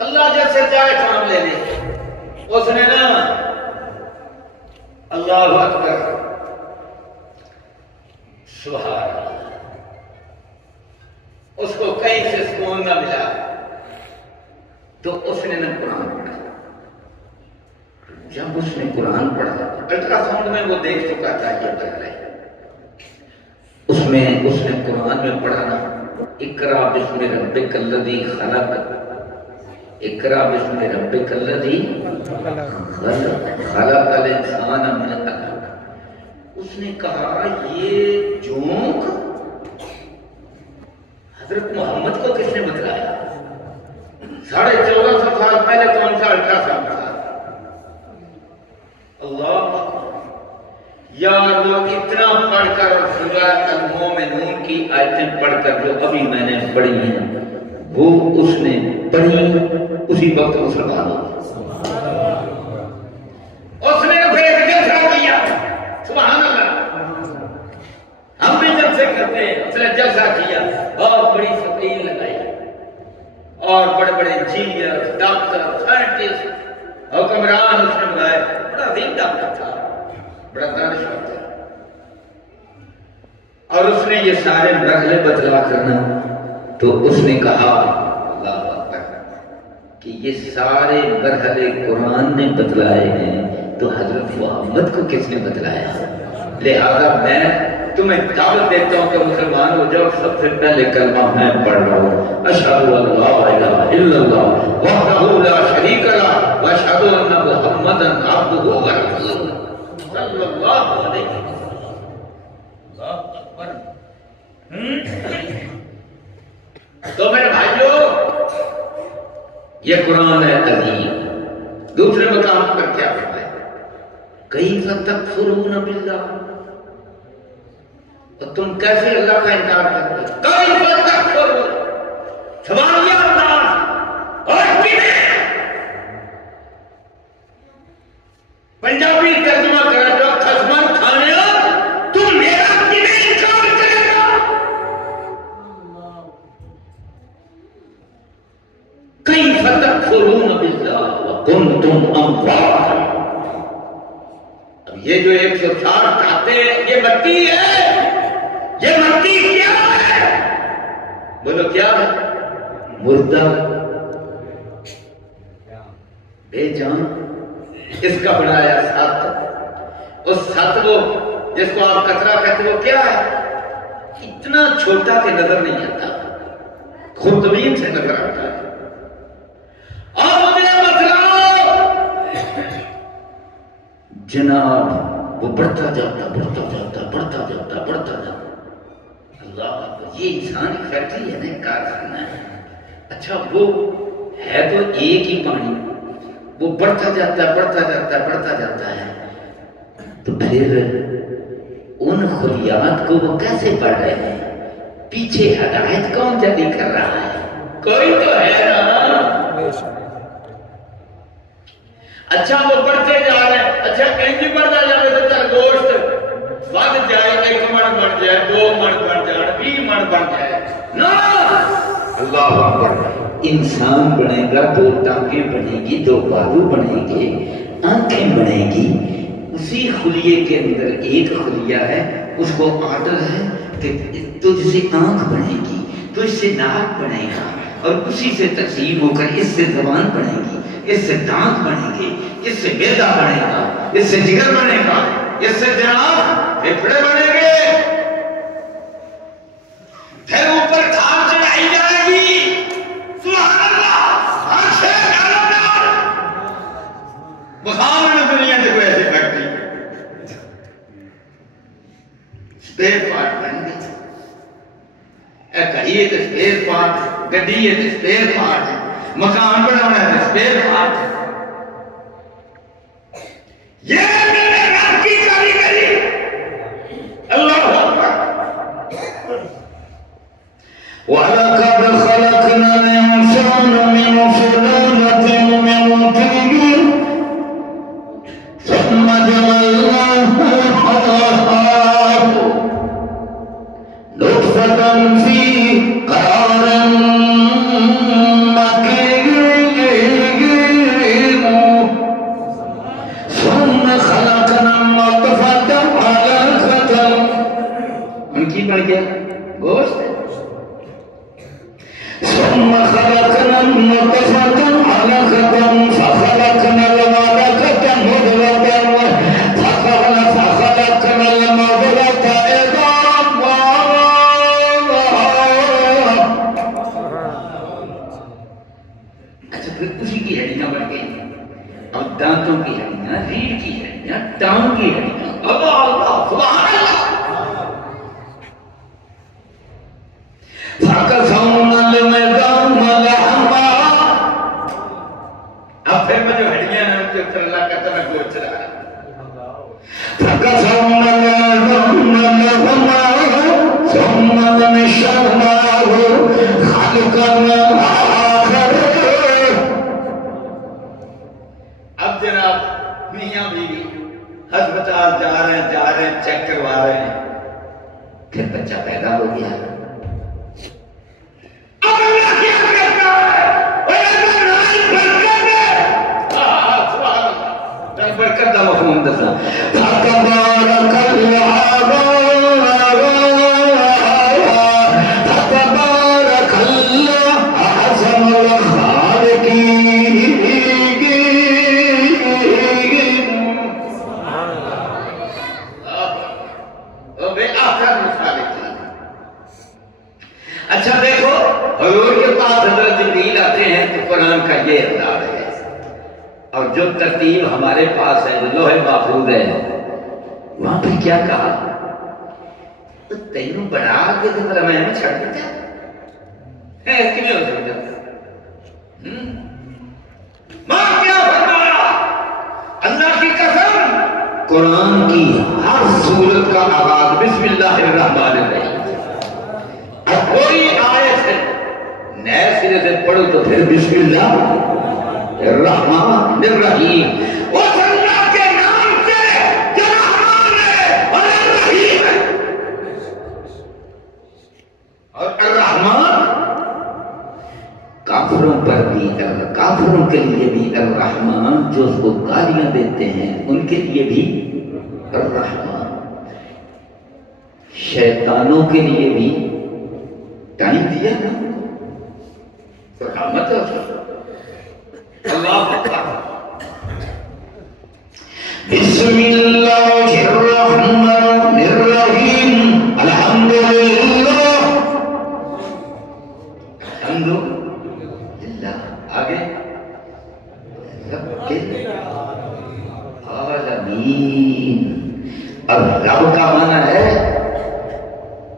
اللہ جیسے چاہے کام لے لے. اس نے نا اللہ اکبر سبحان اللہ اس کو کہیں سے سکون نہ ملا تو اس نے نہ قرآن پڑھا. جب اس نے قرآن پڑھا الٹرا ساؤنڈ میں وہ دیکھ چکا تھا کیا کر رہے. اس نے قرآن میں پڑھا نا اقرأ باسم ربک الذی خلق. اقرأ باسم ربک الذی خلق خلق الانسان من علق. اس نے کہا یہ جونک حضرت محمد کو کس نے بتلایا؟ 1450 سال پہلے کون سا یا لوگ اتنا پڑھ کر اور سورہ المومنون کی آیتیں پڑھ کر جو ابھی میں نے پڑھی ہیں وہ اس نے پڑھی اسی وقت مسلمان ہو اس نے پھر جلسہ کیا سبحان اللہ ہم بھی جلسے کرتے ہیں اس نے جلسہ کیا اور بڑی سکرین لگائی اور بڑے بڑے انجینئر ڈاکٹر سائنٹسٹ حکمران اس نے بلائے بڑا عظیم ڈاکٹر تھا بڑا دانشور تھا اور اس نے یہ سارے مرحلے بتلا کرنا تو اس نے کہا اللہ اکبر کہ یہ سارے مرحلے قرآن نے بتلائے ہیں تو حضرت محمد کو کس نے بتلایا لہذا میں تمہیں دعوت دیتا ہوں کہ مسلمان ہو جاؤ سب سے پہلے کلمہ میں پڑھ رہا ہوں اشہد ان لا الہ الا اللہ وحدہ لا شریک لہ واشہد ان محمدا عبدہ ورسولہ صلی اللہ علیہ وسلم اللہ اکبر تو میرے بھائیو یہ قرآن ہے عظیم دوسرے مقام پر کیا کرتا ہے کیف تکفرون باللہ تو تم کیسے اللہ کا انکار کرتے ہو کیف تکفرون سوالیہ انداز اور پنجابی ترجمہ کرا جو خصمن کھانے تم میرا کیوں انکار کرے گا کیف تکفرون باللہ وکنتم امواتا اب یہ جو 160 کھاتے ہیں یہ مٹی ہے یہ مٹی کیا ہے بولو کیا ہے مردہ بے جان اس کا بنایا سات اس سات وہ جس کو آپ کترا کہتے وہ کیا ہے اتنا چھوٹا کہ نظر نہیں آتا خردبین سے نظر آتا ہے اور مجھے بتلاؤ جناب وہ بڑھتا جاتا بڑھتا جاتا بڑھتا جاتا بڑھتا جاتا اللہ یہ انسان ایک فیکٹری ہے نا کارخانہ ہے اچھا وہ ہے تو ایک ہی پانی وہ بڑھتا جاتا بڑھتا جاتا بڑھتا جاتا ہے تو پھر ان خلیات کو وہ کیسے پڑھ رہے ہیں پیچھے ہدایت کون جاری کر رہا ہے کوئی تو ہے نا اچھا وہ بڑھتے جا رہے ہیں اچھا انج بڑھتا جائے تو چل گوشت ود جائے 1 من بن جائے 2 من بن جائے 20 من بن جائے نا اللہ اکبر انسان بنے گا 2 ٹانگیں بنے گی 2 بازو بنے گے آنکھیں بنے گی اسی خلیے کے اندر ایک خلیہ ہے اس کو آرڈر ہے کہ تجھ سے آنکھ بنے گی تجھ سے ناک بنے گا اور اسی سے تقسیم ہو کر اس سے زبان بنے گی اس سے دانت بنے گی اس سے معدہ بنے گا اس سے جگر بنے گا اس سے جناب پھیپھڑے بنے گے پھر اوپر کھال چڑھائی جائے گی سبحان اللہ آنکھیں ڈالو ڈال بخار میں دنیا سے کوئی ایسی فیکٹری سپیر پارٹ بن گئی اے کہیے تو سپیر پارٹ گڈی ہے تو سپیر پارٹ مکان بنانا ہے سپیر پارٹ یہ میرے رب کی کاریگری اللہ اکبر وَلَقَدْ خَلَقْنَا الْإِنسَانَ مِنْ سُلَالَةٍ مِنْ طِينٍ ثُمَّ جَعَلْنَاهُ نُطْفَةً فِي قَرَارٍ مَكِينٍ ثُمَّ خَلَقْنَا النُّطْفَةَ عَلَقَةً ان کی بڑھ گیا گوشت ثم خلقنا النطفة علقة فخلقنا العلقة مضغة فخلقنا المضغة عظاما اچھا پھر اسی کی ہڈیاں بڑھ گئی اب دانتوں کی ہڈیاں ریڑھ کی ہڈیاں ٹانگ کی ہڈیاں اللہ سبحان اللہ فَكَسَوْنَا الْمِدَامَ لَحْمًا اب پھر میں جو ہڈیاں ہیں ان کے اوپر اللہ کہتا ہے گوشت چلا رہا اب جناب میاں بیوی ہسپتال جا رہے ہیں چیک کروا رہے ہیں، پھر بچہ پیدا ہو گیا۔ اب اللہ کیا کہتا ہے، برکت کا مفہوم دسا، تبارک اللہ تبارک اللہ احسن الخالقین۔ اچھا دیکھو، حضور کے پاس حضرت جبریل آتے ہیں تو قرآن کا یہ اقدار ہے، اور جو ترتیب ہمارے پاس ہے، جو لوح محفوظ ہے، وہاں پہ کیا کہا؟ تو تینوں بڑھا کے تو میرا میں چھڑ دیتا ہے، کیوں ہو سکتا؟ ماں کیا فرمایا؟ اللہ کی قسم، قرآن کی ہر سورت کا آغاز بسم اللہ الرحمن الرحیم، اب کوئی آیت ہے نئے سرے سے پڑھو تو پھر بسم اللہ الرحمن الرحیم، اس اللہ کے نام سے جو رحمان ہے اور الرحیم ہے، اور الرحمن کافروں پر بھی، کافروں کے لیے بھی الرحمن، جو اس کو گالیاں دیتے ہیں ان کے لیے بھی الرحمن، شیطانوں کے لیے بھی ٹائم دیا نا، رحمت اللہ اکبر۔ بسم اللہ الرحمن الرحیم، الحمدللہ الحمدللہ، آگے رب العالمین، اور رب کا معنی ہے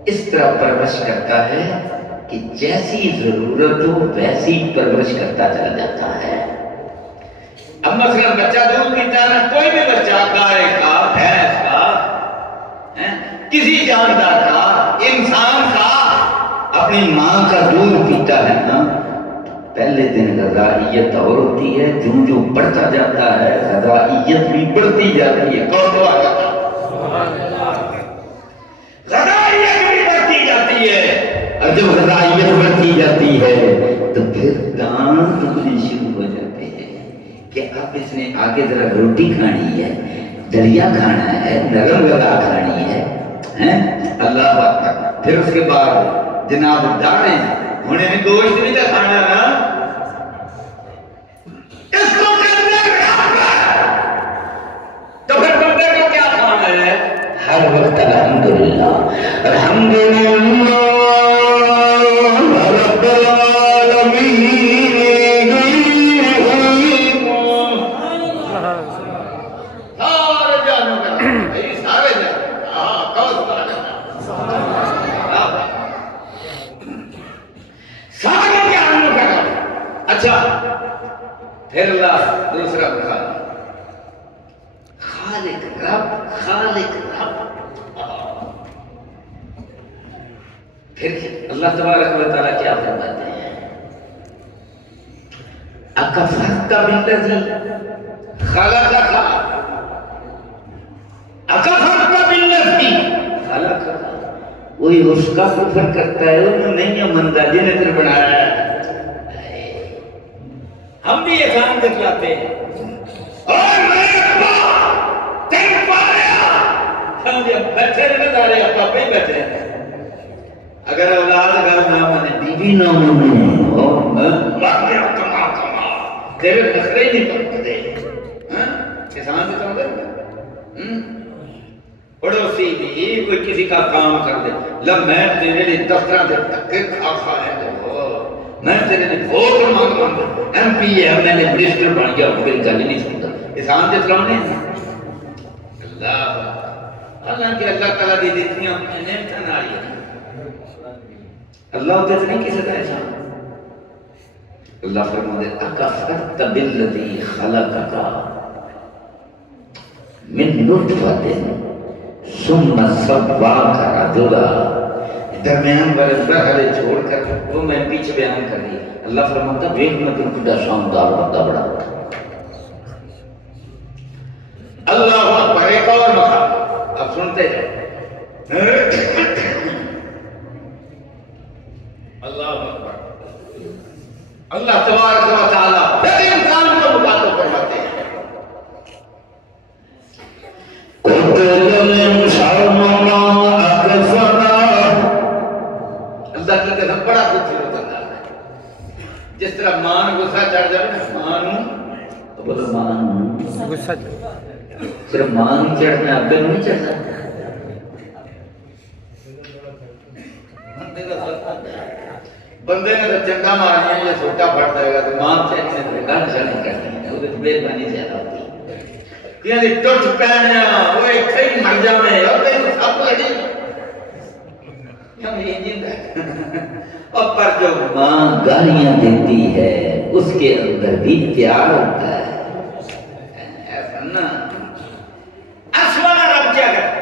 اس طرح پرورش کرتا ہے کہ جیسی ضرورت ہو ویسی پرورش کرتا چلا جاتا ہے۔ اب مثلا بچہ دودھ پیتا ہے، کوئی بھی بچہ گائے کا، بھینس کا، کسی جاندار کا، انسان کا، اپنی ماں کا دودھ پیتا ہے نا، پہلے دن غذائیت اور ہوتی ہے، جو بڑھتا جاتا ہے غذائیت بھی بڑھتی جاتی ہے، غذائیت بھی بڑھتی جاتی ہے، اور جب غذائیت بڑھتی جاتی ہے تو پھر دانت دکھنے شروع ہو جاتے ہیں کہ اب اس نے آگے ذرا روٹی کھانی ہے، دریا کھانا ہے، نرم غذا کھانی ہے، اللہ اکبر۔ پھر اس کے بعد جناب دانے ہونے میں گوشت بھی تو کھانا نا، اس کو تو پھر بندے کو کیا کھانا ہے؟ ہر وقت الحمدللہ الحمدللہ رب العالمین، سارے جانوں کا سارے سارے جانوں کا۔ اچھا پھر اللہ دوسرا بخار خالق رب، خالق رب، پھر اللہ تبارک و تعالیٰ کیا فرماتے ہیں؟ اکفرت بالذی خلقک، اکفرت بالذی خلقک، وہی اس کا کفر کرتا ہے، انہوں نے نہیں مندہ جنہیں تر بنایا ہے۔ ہم بھی یہ کام دکھلاتے ہیں، اور میں تین پاریا بچے نہیں آ رہے، پاپا ہی بچ رہے ہیں۔ اگر اولاد گھر نہ مانے، بیوی نہ مانے، تیرے نخرے ہی نہیں پکتے، کسان سے تو مدد پڑوسی بھی کوئی کسی کا کام کر دے، لب میں تیرے لیے دفترہ دے تکے کھا ہے، میں تیرے لیے ووٹ مانگ ایم پی ہے، میں نے منسٹر بن گیا، کوئی گل نہیں سنتا، کسان سے چلانے ہیں۔ حالانکہ اللہ تعالیٰ دی دیتیاں نعمتاں نال ہی ہیں، اللہ ہوتے تو نہیں کسی کا احسان۔ اللہ فرماتے اکفرت بالذی خلقک، من نطفت ثم سواک رجلا، درمیان والے مرحلے چھوڑ کر وہ میں پیچھے بیان کر دی. اللہ فرماتا دیکھ میں تم کو شاندار بندہ بڑا ہوتا. اللہ اکبر. ایک اور مقام اب سنتے جائیں. اللہ اکبر. اللہ تبارک و تعالیٰ پھر انسان کو مخاطب فرماتے ہیں. اللہ کی قسم بڑا خوبصورت انداز ہے. جس طرح مان غصہ چڑھ جائے نا، مان غصہ صرف مان چڑھنا ابے نہیں چڑھتا. بندے نے تو چنگا ماریا یا چھوٹا پڑ جائے گا تو مان چڑھنے سے گھر چڑھنے کرتے ہیں. وہ مہربانی زیادہ ہوتی ہے. ٹوٹ پہنیا وہ کئی مر جائے اور کئی سب لڑی اور پر جو ماں گالیاں دیتی ہے اس کے اندر بھی پیار ہوتا ہے. ایسا نا اسوانا رب کیا کرتا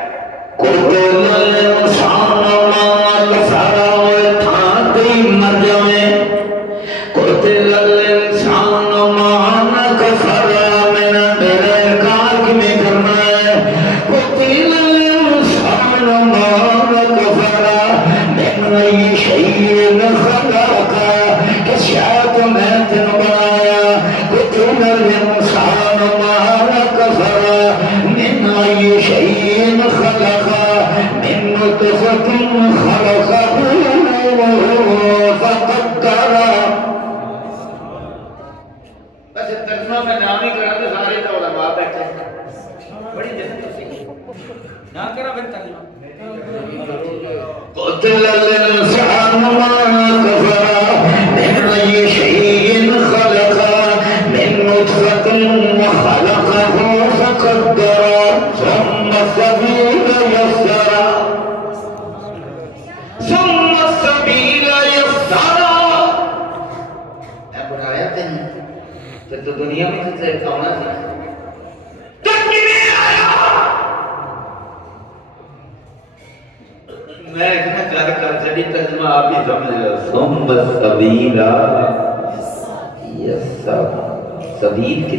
سبیل کی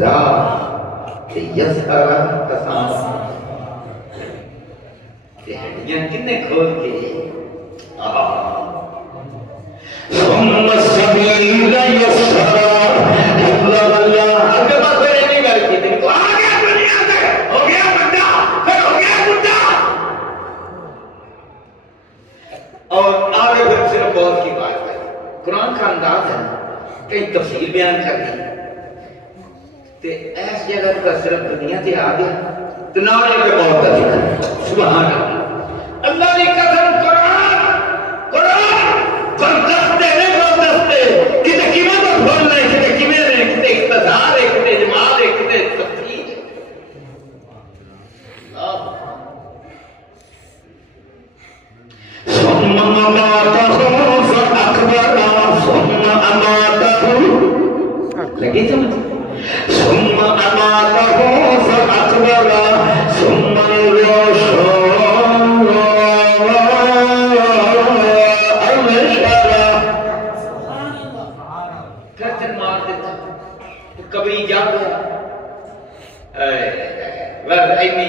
راہ ہڈیاں کنے کھول کے اور آگے پھر صرف بہت کی بات ہے. قرآن کا انداز ہے کئی تفصیل بیان کر دی تے ایس جگہ کا صرف دنیا تے آ گیا تو نہ ایک بہت ہے. سبحان اللہ. اللہ نے قسم قرآن بردستے ہیں بردستے کتے کیمیں تو بھول رہے کتے کیمیں رہے کتے اقتدار ہے کتے جماعت ہے کتے تفصیل ہے. ثم اماته فأكبر ثم اماته لگی سمجھ ثم اماته فأكبر ثم گردن مار دیتا کبھی جا گیا بس اینی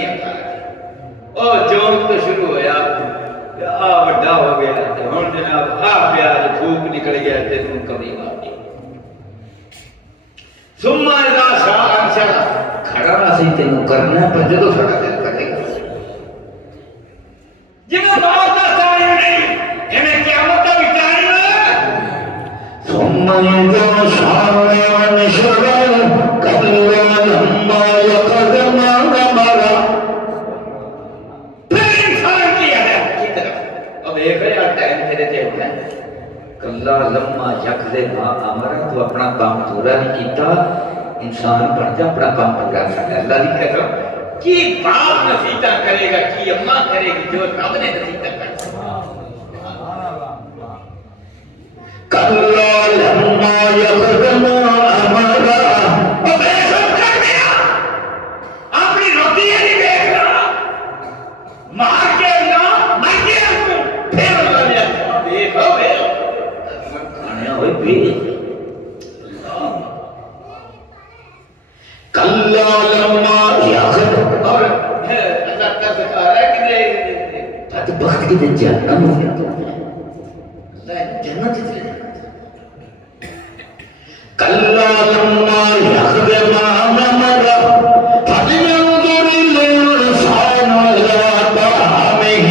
اور جون تو شروع ہویا بڑا ہو گیا ہوں جناب پیاز پھوک نکل گیا تم کبھی واپی ثم اذا شاء انشر کھڑا اسی تینوں کرنا پر جدو سڑا دل کرے گا جنہوں بہت ٹائم نہیں انہیں قیامت کا بھی ٹائم ہے. ثم اذا شاء انشر کلا لما يقدم امرا کلا لما یکزے ما امرا تو اپنا کام پورا نہیں کیتا انسان بن جا اپنا کام پورا کرے. اللہ کی قسم کی باپ نصیحتاں کرے گا کی اماں کرے گی جو رب نے نصیحتاں کر کلا لما یکزے ما امرا اور بے شک کر دیا کلا لما یاخذ اور اللہ کا ذکر ہے کہ بدبخت کی جہنم ہو گیا تو اللہ جنت چلے جانا کلا لما یاخذ ما امر فلينظر الانسان الى طعامه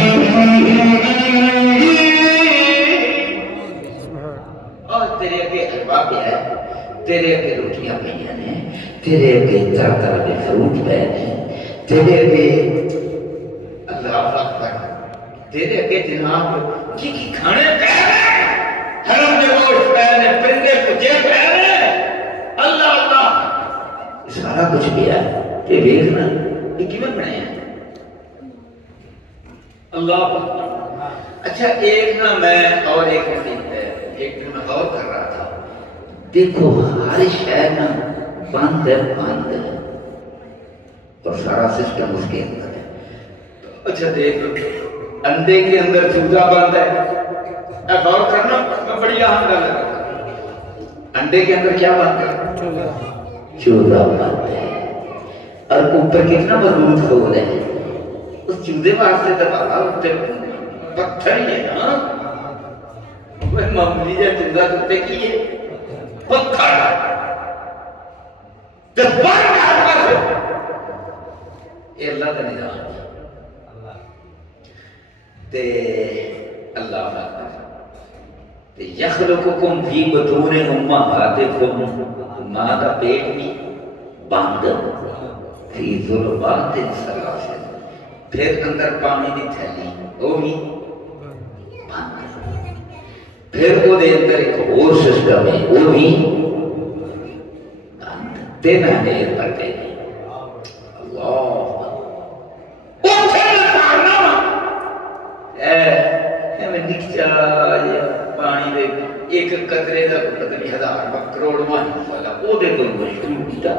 اور تیرے کے حلوا پہ ہے تیرے کے روٹیاں پہیاں نے تیرے کے طرح طرح کے فروٹ پہ ہیں تیرے کے اللہ اکبر تیرے کے جناب کی کھانے پہ ہیں حرم کے گوشت پہ ہیں پرندے کچے پہ ہیں اللہ اللہ سارا کچھ کیا ہے کہ دیکھنا یہ کیوں بنے ہیں اللہ اکبر اچھا ایک نا میں اور ایک اور کر رہا تھا دیکھو ہر شہر نا بند ہے اور سارا سسٹم اس کے اندر ہے اچھا دیکھ اندے کے اندر چوزا بند ہے غور کرنا بڑی اہم گل ہے انڈے کے اندر کیا بند ہے چوزا بند ہے اور اوپر کتنا مضبوط کھول ہے اس چوزے واسطے دبانا پتھر ہی ہے نا وہ معمولی جا چوزا کتے کی ہے پتھر یہ اللہ کا نظام تے اللہ یخلقکم فی بطون امہاتکم ماں کا پیٹ بھی بند فی ظلمات ثلاث پھر اندر پانی دی تھیلی وہ بھی بند پھر وہ دے اندر ایک اور سسٹم ہے وہ بھی تین ہمیں پڑھتے ہیں اللہ میں نکچا پانی دے ایک قطرے دا قطری ہزار کروڑ مانی والا وہ دے کوئی مشکل کیتا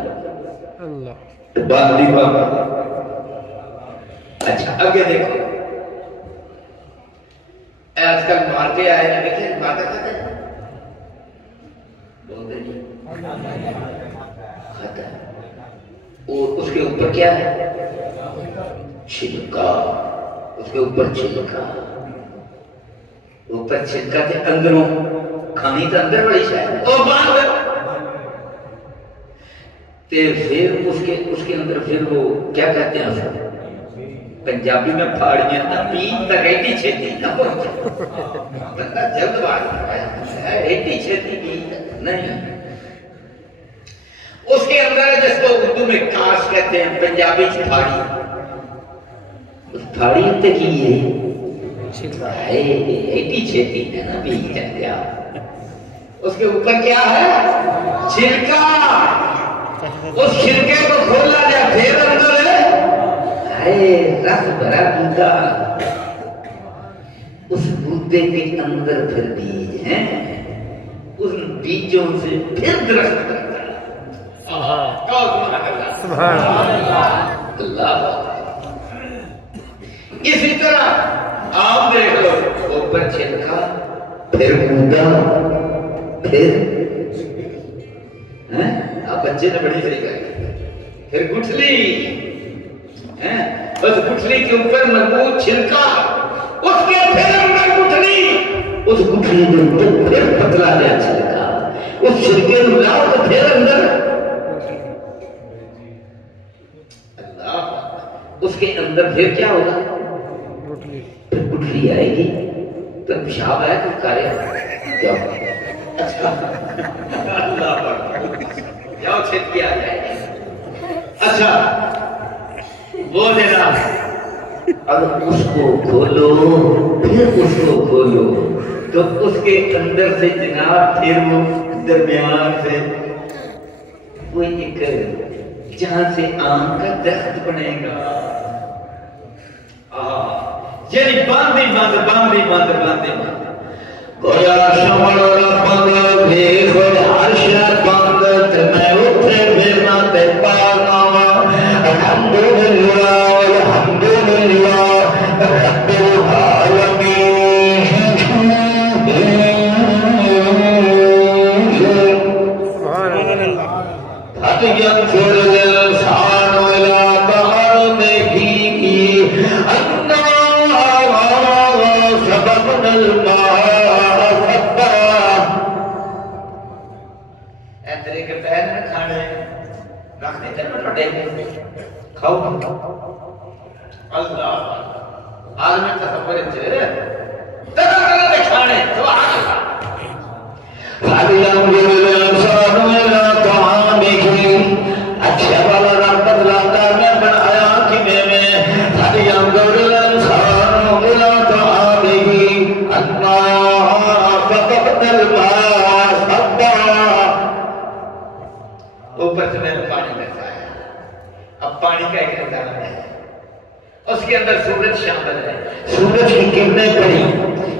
باندھی بابا اچھا آگے دیکھو آج کل مارکے آئے نا دیکھیں مارکا کھاتے ہیں بولتے نہیں کھاتا ہے اور اس کے اوپر کیا ہے چھلکا اس کے اوپر چھلکا اوپر چھلکا کے اندروں کھانی تو اندر بڑی شاید او باندھ تے پھر اس کے اندر پھر وہ کیا کہتے ہیں پنجابی میں پھاڑیاں نا پین تک ایٹی چھتی نہ پہنچے بندہ جلد بات ہے ایٹی چھتی پین تک نہیں اس کے اندر جس کو اردو میں کاش کہتے ہیں پنجابی پھاڑی اس پھاڑی تے کی ہے ایٹی چھتی ہے نا پین چل گیا اس کے اوپر کیا ہے چھلکا اس چھلکے کو کھولا جائے پھر اندر ہے رس بھرا بودا اس بودے کے اندر پھر بیج ہیں ان بیجوں سے پھر درخت بنتا ہے سبحان اللہ اسی طرح آپ دیکھ لو اوپر چھلکا پھر بودا پھر آپ بچے نے بڑی صحیح کہی پھر گٹھلی اس گٹھلی کے اوپر مضبوط چھلکا اس کے پھر اندر گٹھلی اس گٹھلی کے اوپر پھر پتلا گیا چھلکا اس چھلکے کو لاؤ تو پھر اندر اللہ اس کے اندر پھر کیا ہوگا پھر گٹھلی آئے گی تو پیشاب آئے تو کارے کیا ہوگا اللہ جاؤ چھت کیا جائے اچھا وہ دینا اب اس کو کھولو پھر اس کو کھولو تو اس کے اندر سے جناب پھر وہ درمیان سے وہ ایک جہاں سے آم کا درخت بنے گا یعنی باندھی باندھ باندھی باندھ باندھی باندھ گویا شمر ربند بھیخ عرش بند میں اتھے بھیرنا تے پانا الحمدللہ الحمدللہ رب العالمین سبحان اللہ حد ینصر رکھ دیتے ہیں بڑے کھاؤ اللہ عالم تصور چلے تذکرہ دکھانے سبحان اللہ هل ينظر الإنسان إلى طعامه اچھا والا رب بدلاتا میں بنایا کیویں میں هل ينظر الإنسان إلى طعامه أنا فقدنا الماء صبا اوپر سے میں نے پانی برسایا اب پانی کا ایک نظارہ ہے اس کے اندر سورج شامل ہے سورج کی کرنیں پڑی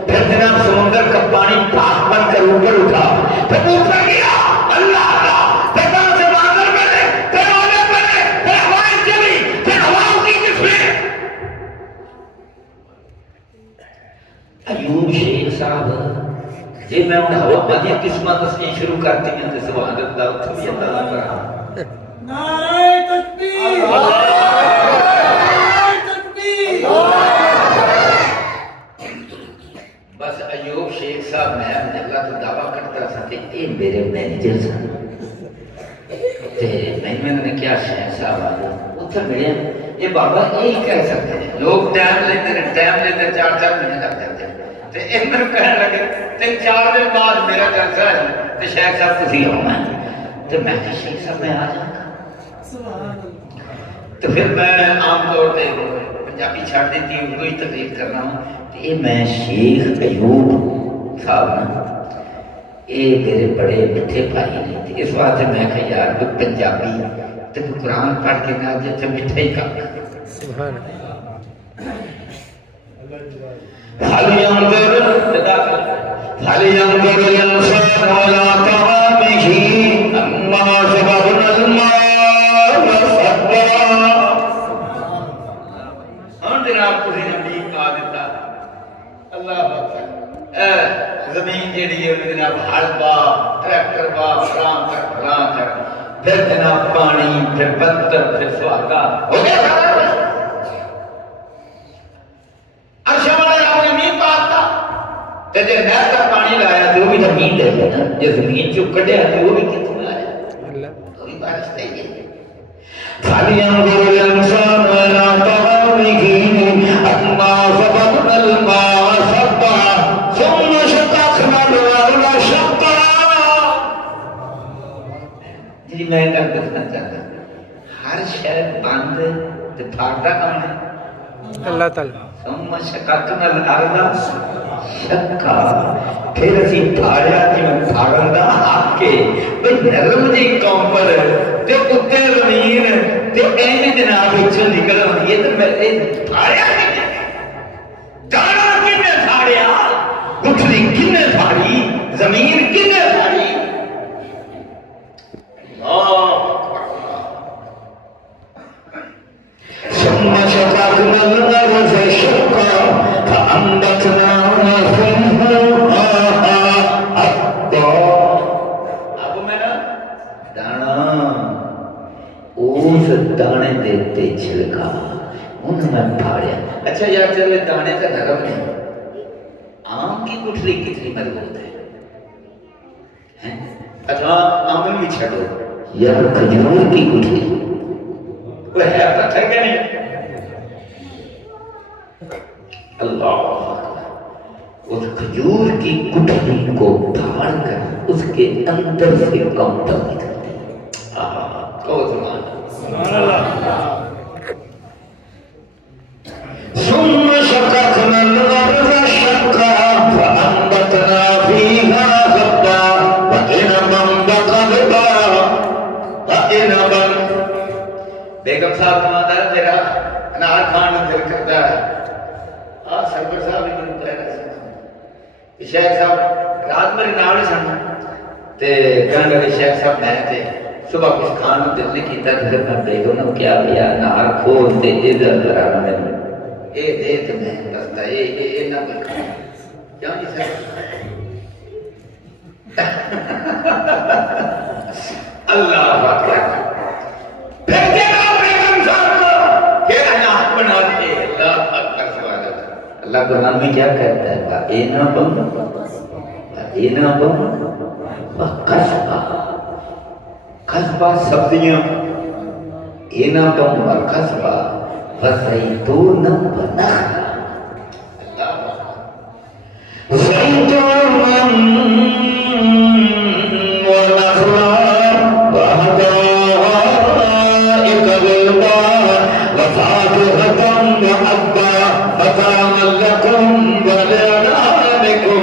پھر جناب سمندر کا پانی پاک بن کر اوپر اٹھا پھر اوپر گیا اللہ اللہ پھر کہاں سے بادل بنے پھر اولے بنے پھر ہوائیں چلی پھر ہواؤں کی قسمیں ایوب شیخ صاحب جی میں ان ہوا پانی قسمت دسنی شروع کرتی ہیں تو سبحان اللہ تھی اللہ کر نعرہ تکبیر بس ایوب شیخ صاحب میں اللہ تو دعویٰ کرتا سا کہ اے میرے مینیجر سن میں نے کیا شیخ صاحب آگے اتھر ملے یہ بابا یہی کہہ سکتے ہیں لوگ ٹائم لیتے ہیں 4 مہینے لگ جاتے ہیں تو ایک میں کہنے لگے 3-4 دن بعد میرا جلسہ ہے تو شیخ صاحب تسی ہوں میں تو میں کہ شیخ صاحب میں آ جاؤں گا تو پھر میں عام طور پہ پنجابی چھاڑ دیتی ہوں کوئی تقریر کرنا ہوں یہ میں شیخ ایوب صاحب نا یہ میرے بڑے میٹھے بھائی نے اس واسطے میں کہ یار کوئی پنجابی تو قرآن پڑھ کے نہ جیسے میٹھا ہی کام سبحان هل ينظر الإنسان إلى طعامه أنا صببنا الماء صبا جناب تسی نبی آ دیتا اللہ اکبر زمین جیڑی ہے جناب ہل با ٹریکٹر با فلاں کر پھر جناب پانی پھر پتھر پھر سہاگا ہو گیا سارا عرش والے رب نے مین پاتا تے جے نہر کا پانی لایا تو بھی زمین دے گا نا جے زمین چوں کڈیا تو وہ بھی کتوں لایا اللہ تو بھی بارش دے گی هل ينظر الإنسان إلى طعامه أنا صببنا الماء صبا ثم شققنا الأرض شقا جی میں کر دکھنا چاہتا ہوں ہر شہر بند تو پھاڑتا کون ہے اللہ تعالی ثم شققنا الأرض شقا پھر اسی پھاڑیا کہ میں پھاڑن دا حق کے بھئی نرم جی قوم پر تے اتے زمین تے اینی جناب اچھو نکل ہونی ہے تو میں پھاڑیا کنے دانا کنے پھاڑیا گٹھلی کنے پھاڑی زمین کنے پھاڑی ثم شققنا الأرض شقا فأنبتنا فيها حبا اب میرا دانا اس دانے دیتے چھلکا انہوں نے پھاڑیا اچھا یار چلے دانے کا نرم نہیں آم کی گٹھلی کتنی مضبوط ہے اچھا آم بھی چھڑو یار کھجور کی گٹھلی وہ ہے پتھر کے نہیں اللہ اس کھجور کی گٹھلی کو پھاڑ کر اس کے اندر سے کاؤنٹر نکلتے سبحان اللہ ثم شققنا الأرض شقا فأنبتنا فيها حبا وعنبا وقضبا وعنبا بیگم صاحب نماتا ہے تیرا انار کھان دل کرتا ہے سرور صاحب بھی مجھے بتایا شیخ صاحب رات میرے نال سن تے کہنے لگے شیخ صاحب میں تے صبح کچھ کھان دل نہیں کیتا تے میں بیگم نے کیا لیا نار کھول تے ادھر ذرا میں اے دے تے میں دستا اے نہ بکھا کیوں نہیں سر اللہ اکبر پھر جناب بیگم صاحب کو پھر انار بنا کے اللہ اکبر سبحان اللہ قرآن میں کیا کہتا ہے وَإِنَبًا قَصْبًا قصبہ سبزیاں إنكم والقصبى وزيتونا ونخلا زيتونا ونخلا وحدائق غلبا وفاكهة وحبا متاعا لكم ولأنعامكم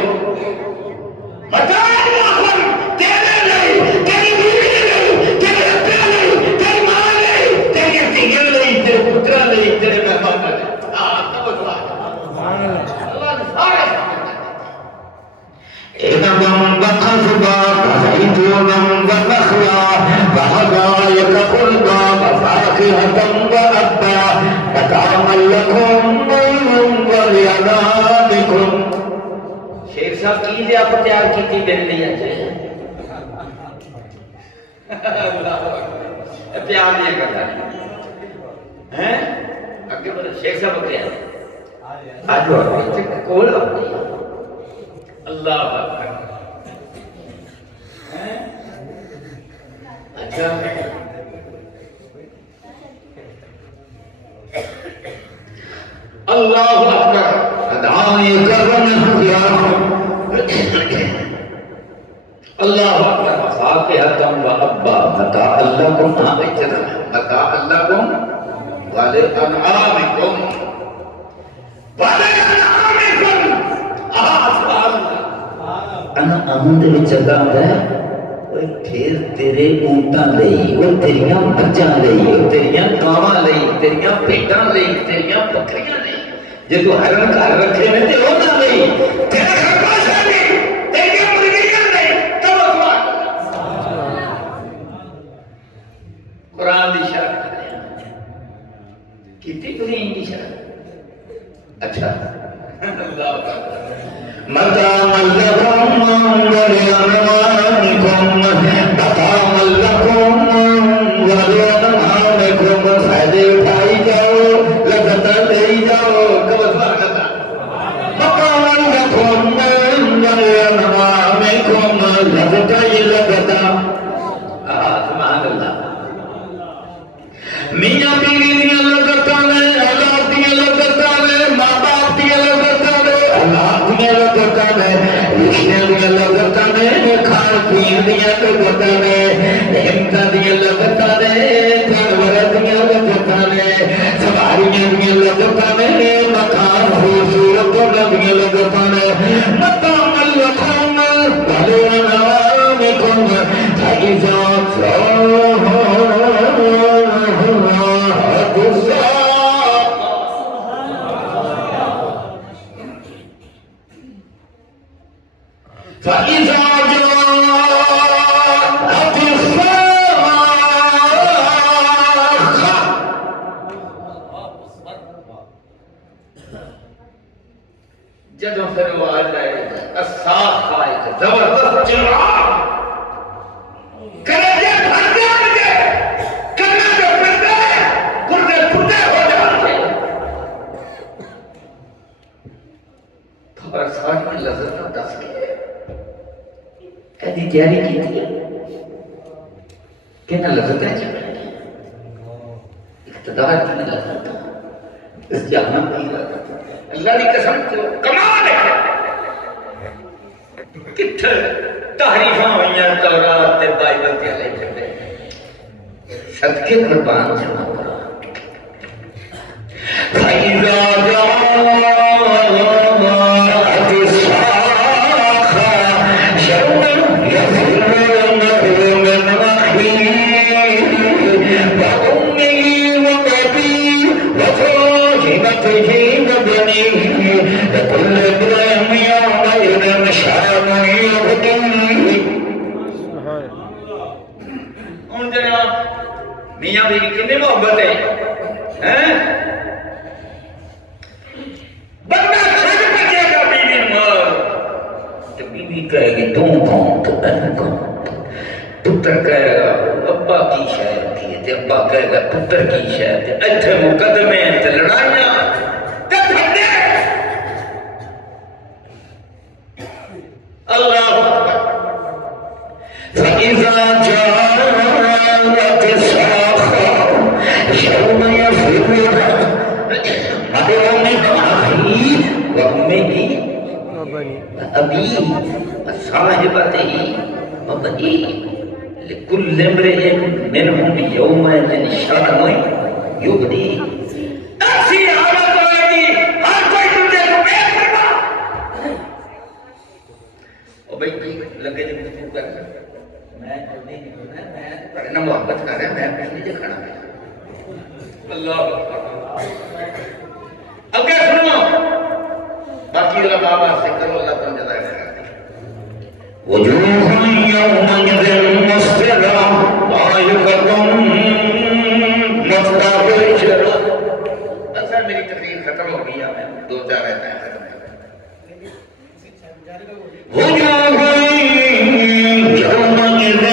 شیخ صاحب کی ضیافت تیار کی تھی میرے لیے پیار دیا کرتا ہے اگے بولے شیخ صاحب کیا آج کول اللہ اچھا اللہ اکبر ادعائے کرم اللہ اکبر فاکہتم و ابا متاع لکم متاع لکم ولانعامکم انا آمد میں چلا ہے پھر تیرے اونٹاں لئی وہ تیریاں بچاں لئی وہ تیریاں کاواں لئی تیریاں بھیڈاں لئی تیریاں بکریاں لئی جے تو حرم گھر رکھے میں تے اونا لئی تیرا گھر پاسا لئی تیریاں مرغیاں لئی توجہ قرآن دی شرح کتنی قرآن دی شرح اچھا اللہ متاعا لکم ولأنعامکم متاعا لکم ولأنعامکم فائدے اٹھائی جاؤ لذت لے جاؤ کبھی فارغتا متاعا لکم ولأنعامکم لذت لذتا سبحان اللہ میاں بیوی دیا لذتاں نے اولاد دیا لذتاں نے ماں باپ دیا لذتاں نے اولاد دیا لذتاں نے رشتے دیا لذتاں نے کھان پین دیا لذتاں نے ہمتا دیا لذتاں نے جانور دیا لذتاں نے سواریاں دیا لذتاں نے مکان خوبصورت دیا لذتاں نے متاعا لکم ولأنعامکم فإذا فإذا جاءت الصاخة جدو پھر وہ آ جائے الصاخة ایک زبردست چراغ کلیجے بھر جائیں گے کلمہ جو پھرتے گردے پھٹے ہو جائیں گے خبر ساتھ میں لذت نہ دس کے کہنی تیاری کی تھی کہنا لذت ہے جب اقتدار کی لذت اس جہاں کی لذت اللہ کی قسم کو کمال ہے کتھے تحریفاں ہوئیاں تورات تے بائبل کے علیہ کرتے صدقے قربان جمع کرو فَإِذَا جَاءَتِ الصَّاخَّةُ يَوْمَ يَفِرُّ الْمَرْءُ مِنْ أَخِيهِ وَأُمِّهِ وَأَبِيهِ وَصَاحِبَتِهِ وَبَنِيهِ لِكُلِّ امْرِئٍ يَوْمَئِذٍ شَأْنٌ يُغْنِيهِ کون جناب میاں بیوی کتنی محبت ہے بندہ چھڑ پجے گا بیوی مار تو بیوی کہے گی تم کون تو میں کون پتر کہے گا ابا کی شاید تھی تے ابا کہے گا پتر کی شاید تھی اچھے مقدمے تے لڑائیاں تے پھڑے اللہ فَإِذَا جَاءَتِ الصَّاخَّةُ وصاحبته وبنيه لكل امرئ منهم يومئذ شأن يبديه. ایسی حالت آئے گی ہر کوئی تجھے روپیہ کرنا. او بھائی لگے جب گفتگو کر رہا میں نہیں ہونا میں پڑھنا محبت کر رہا میں کچھ نہیں دکھانا. اللہ اب کیا سنو باقی والا بابا سے کرو اللہ تعالیٰ جزائے خیر. وجوہ یومئذ مسفرہ ضاحکۃ مستبشرہ. اصل میری تقریر ختم ہو گئی ہے میں دو چار رہتا ہے ختم. وجوہ یومئذ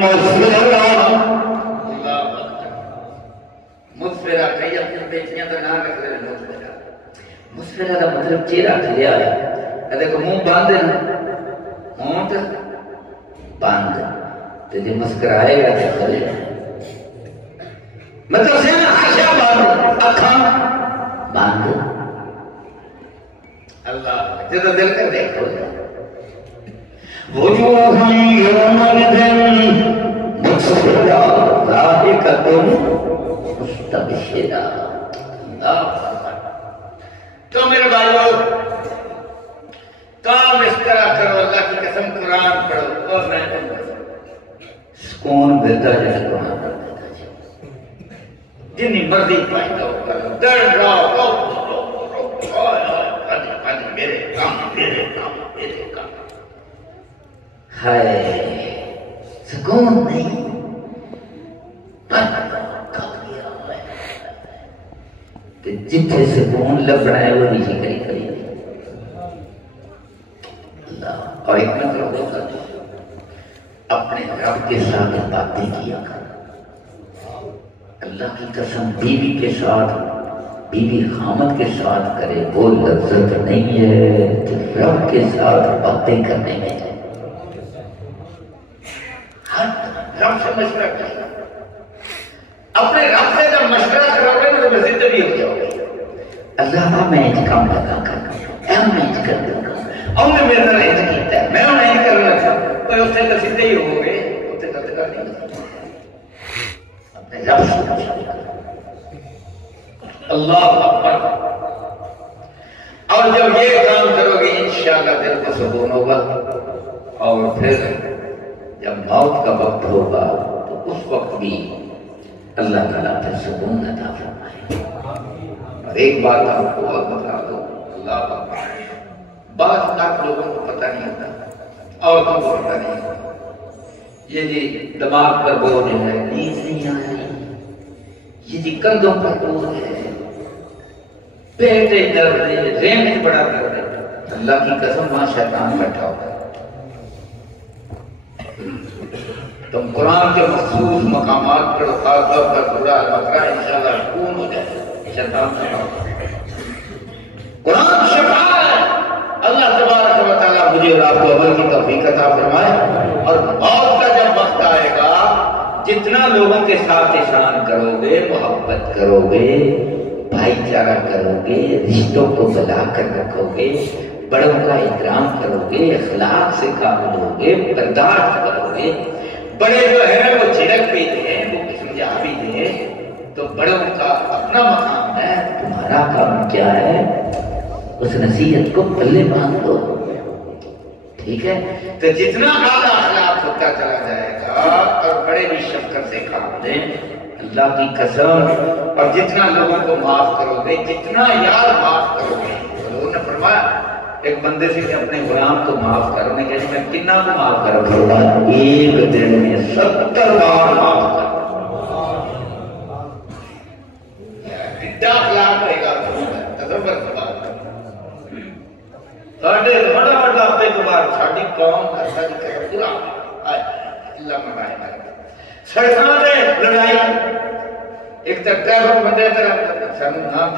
مسفرہ. مسفرہ کئی اپنی بیٹیاں کا نام رکھ رہے ہیں. مسفرہ کا مطلب چہرہ کھلیا ہے. دیکھو منہ بند ہے نا ہونٹ بند تو جو مسکرائے گا تو کھلے مطلب سے ہاشا بند اکھاں بند. اللہ جدا دل کر دیکھو وجوہ یومئذ مسفرہ ضاحکۃ مستبشرہ. تو میرے بھائیو کام اس طرح کرو اللہ کی قسم قرآن پڑھو اور میں تم سکون ملتا جیسے قرآن پڑھتا جائے. جنی مرضی پائدہ ہو کرو ڈر رہو میرے کام ہائے سکون نہیں جتھے سکون لبنا ہے وہ نیچے کری کری. اور ایک مطلب ہوگا اپنے رب کے ساتھ باتیں کیا کر. اللہ کی قسم بیوی کے ساتھ بیوی خامد کے ساتھ کرے وہ لذت نہیں ہے کہ رب کے ساتھ باتیں کرنے میں ہے. رب سے مشورہ کرے اپنے رب سے جب مشورہ کرو گے تو مزید بھی ہو جاؤ گے. اللہ میں کام لگا کر میں کر دوں گا اور نے میرا رہتا کیتا ہے میں نہیں کرنا تھا کوئی اس سے تو سیدھے ہی ہو گئے اس سے غلط کر نہیں اپنے رب سے اللہ اکبر. اور جب یہ کام کرو گے انشاءاللہ دل کو سکون ہوگا. اور پھر جب موت کا وقت ہوگا تو اس وقت بھی اللہ تعالیٰ پھر سکون عطا فرمائے. اور ایک بات آپ کو اور بتا دو اللہ اکبر بعض آپ لوگوں کو پتہ نہیں ہوتا عورتوں کو پتہ نہیں ہوتا یہ جی دماغ پر بوجھ ہے نیند نہیں آ رہی یہ جی کندھوں پر بوجھ ہے پیٹ درد ہے رین بڑا درد ہے. اللہ کی قسم وہاں شیطان بیٹھا ہوتا ہے. تم قرآن کے مخصوص مقامات پر خاص طور پر سورہ البقرہ انشاءاللہ سکون ہو جائے. شیطان سے قرآن شفا ہے. اللہ تبارک و تعالیٰ مجھے اور آپ کو عمل کی توفیق عطا فرمائے. اور موت کا جب وقت آئے گا جتنا لوگوں کے ساتھ احسان کرو گے محبت کرو گے بھائی چارہ کرو گے رشتوں کو بلا کر رکھو گے بڑوں کا احترام کرو گے اخلاق سے کامل ہوگے برداشت کرو گے. بڑے جو ہیں وہ جھڑک بھی دیں وہ سمجھا بھی دیں تو بڑوں کا اپنا مقام ہے. تمہارا کام کیا ہے اس نصیحت کو پلے باندھ دو. ٹھیک ہے تو جتنا اعلیٰ اخلاق ہوتا چلا جائے گا اور بڑے بھی شفقت سے کام دیں اللہ کی قسم. اور جتنا لوگوں کو معاف کرو گے جتنا یار معاف کرو گے. حضور نے فرمایا ایک بندے سے کہ اپنے غلام کو معاف کرو نے کہتے ہیں کتنا کو معاف کرو گے ایک دن میں 70 بار معاف کرو. کتنا اخلاق ہوئے گا تصور کرو. ساڑھے بڑا بڑا پہ دوبار ساڑھی قوم کرتا جی کہ پورا اللہ منائے گا. سڑکوں سے لڑائی ایک تک ڈرائیور بندے طرح سانو نام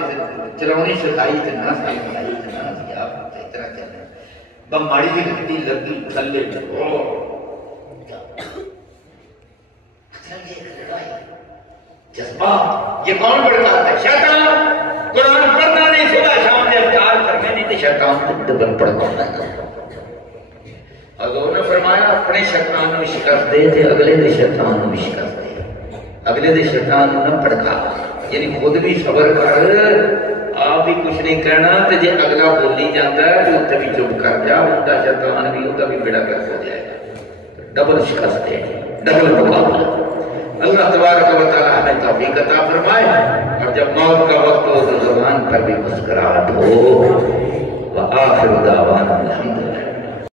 چلاونی سکھائی تے نہ سکھائی تے نہ دیا اس طرح چلنا بم ماڑی دی گھٹی لگی تھلے جذبہ یہ کون بڑھتا ہے؟ شیطان. قرآن پڑھنا نہیں صبح شام نے اذکار کرنے نہیں تے شیطان تے ڈبل پڑکاؤنا ہے۔ حضور نے فرمایا اپنے شیطان نو شکست دے تے اگلے دے شیطان نو شکست دے، اگلے دے شیطان نو نہ پڑکا، یعنی خود بھی صبر کر، آپ بھی کچھ نہیں کہنا، تے جے اگلا بولی جاتا ہے تو اتنے بھی چپ کر جا، ان کا شیطان بھی ان کا بھی بیڑا گرک ہو جائے گا۔ ڈبل شکست دے، ڈبل مقابلہ۔ اللہ تبارک و تعالی ہمیں توفیق عطا فرمائے، اور جب موت کا وقت ہو تو زبان پر بھی مسکراہٹ ہو۔ وآخر دعوانا الحمدللہ۔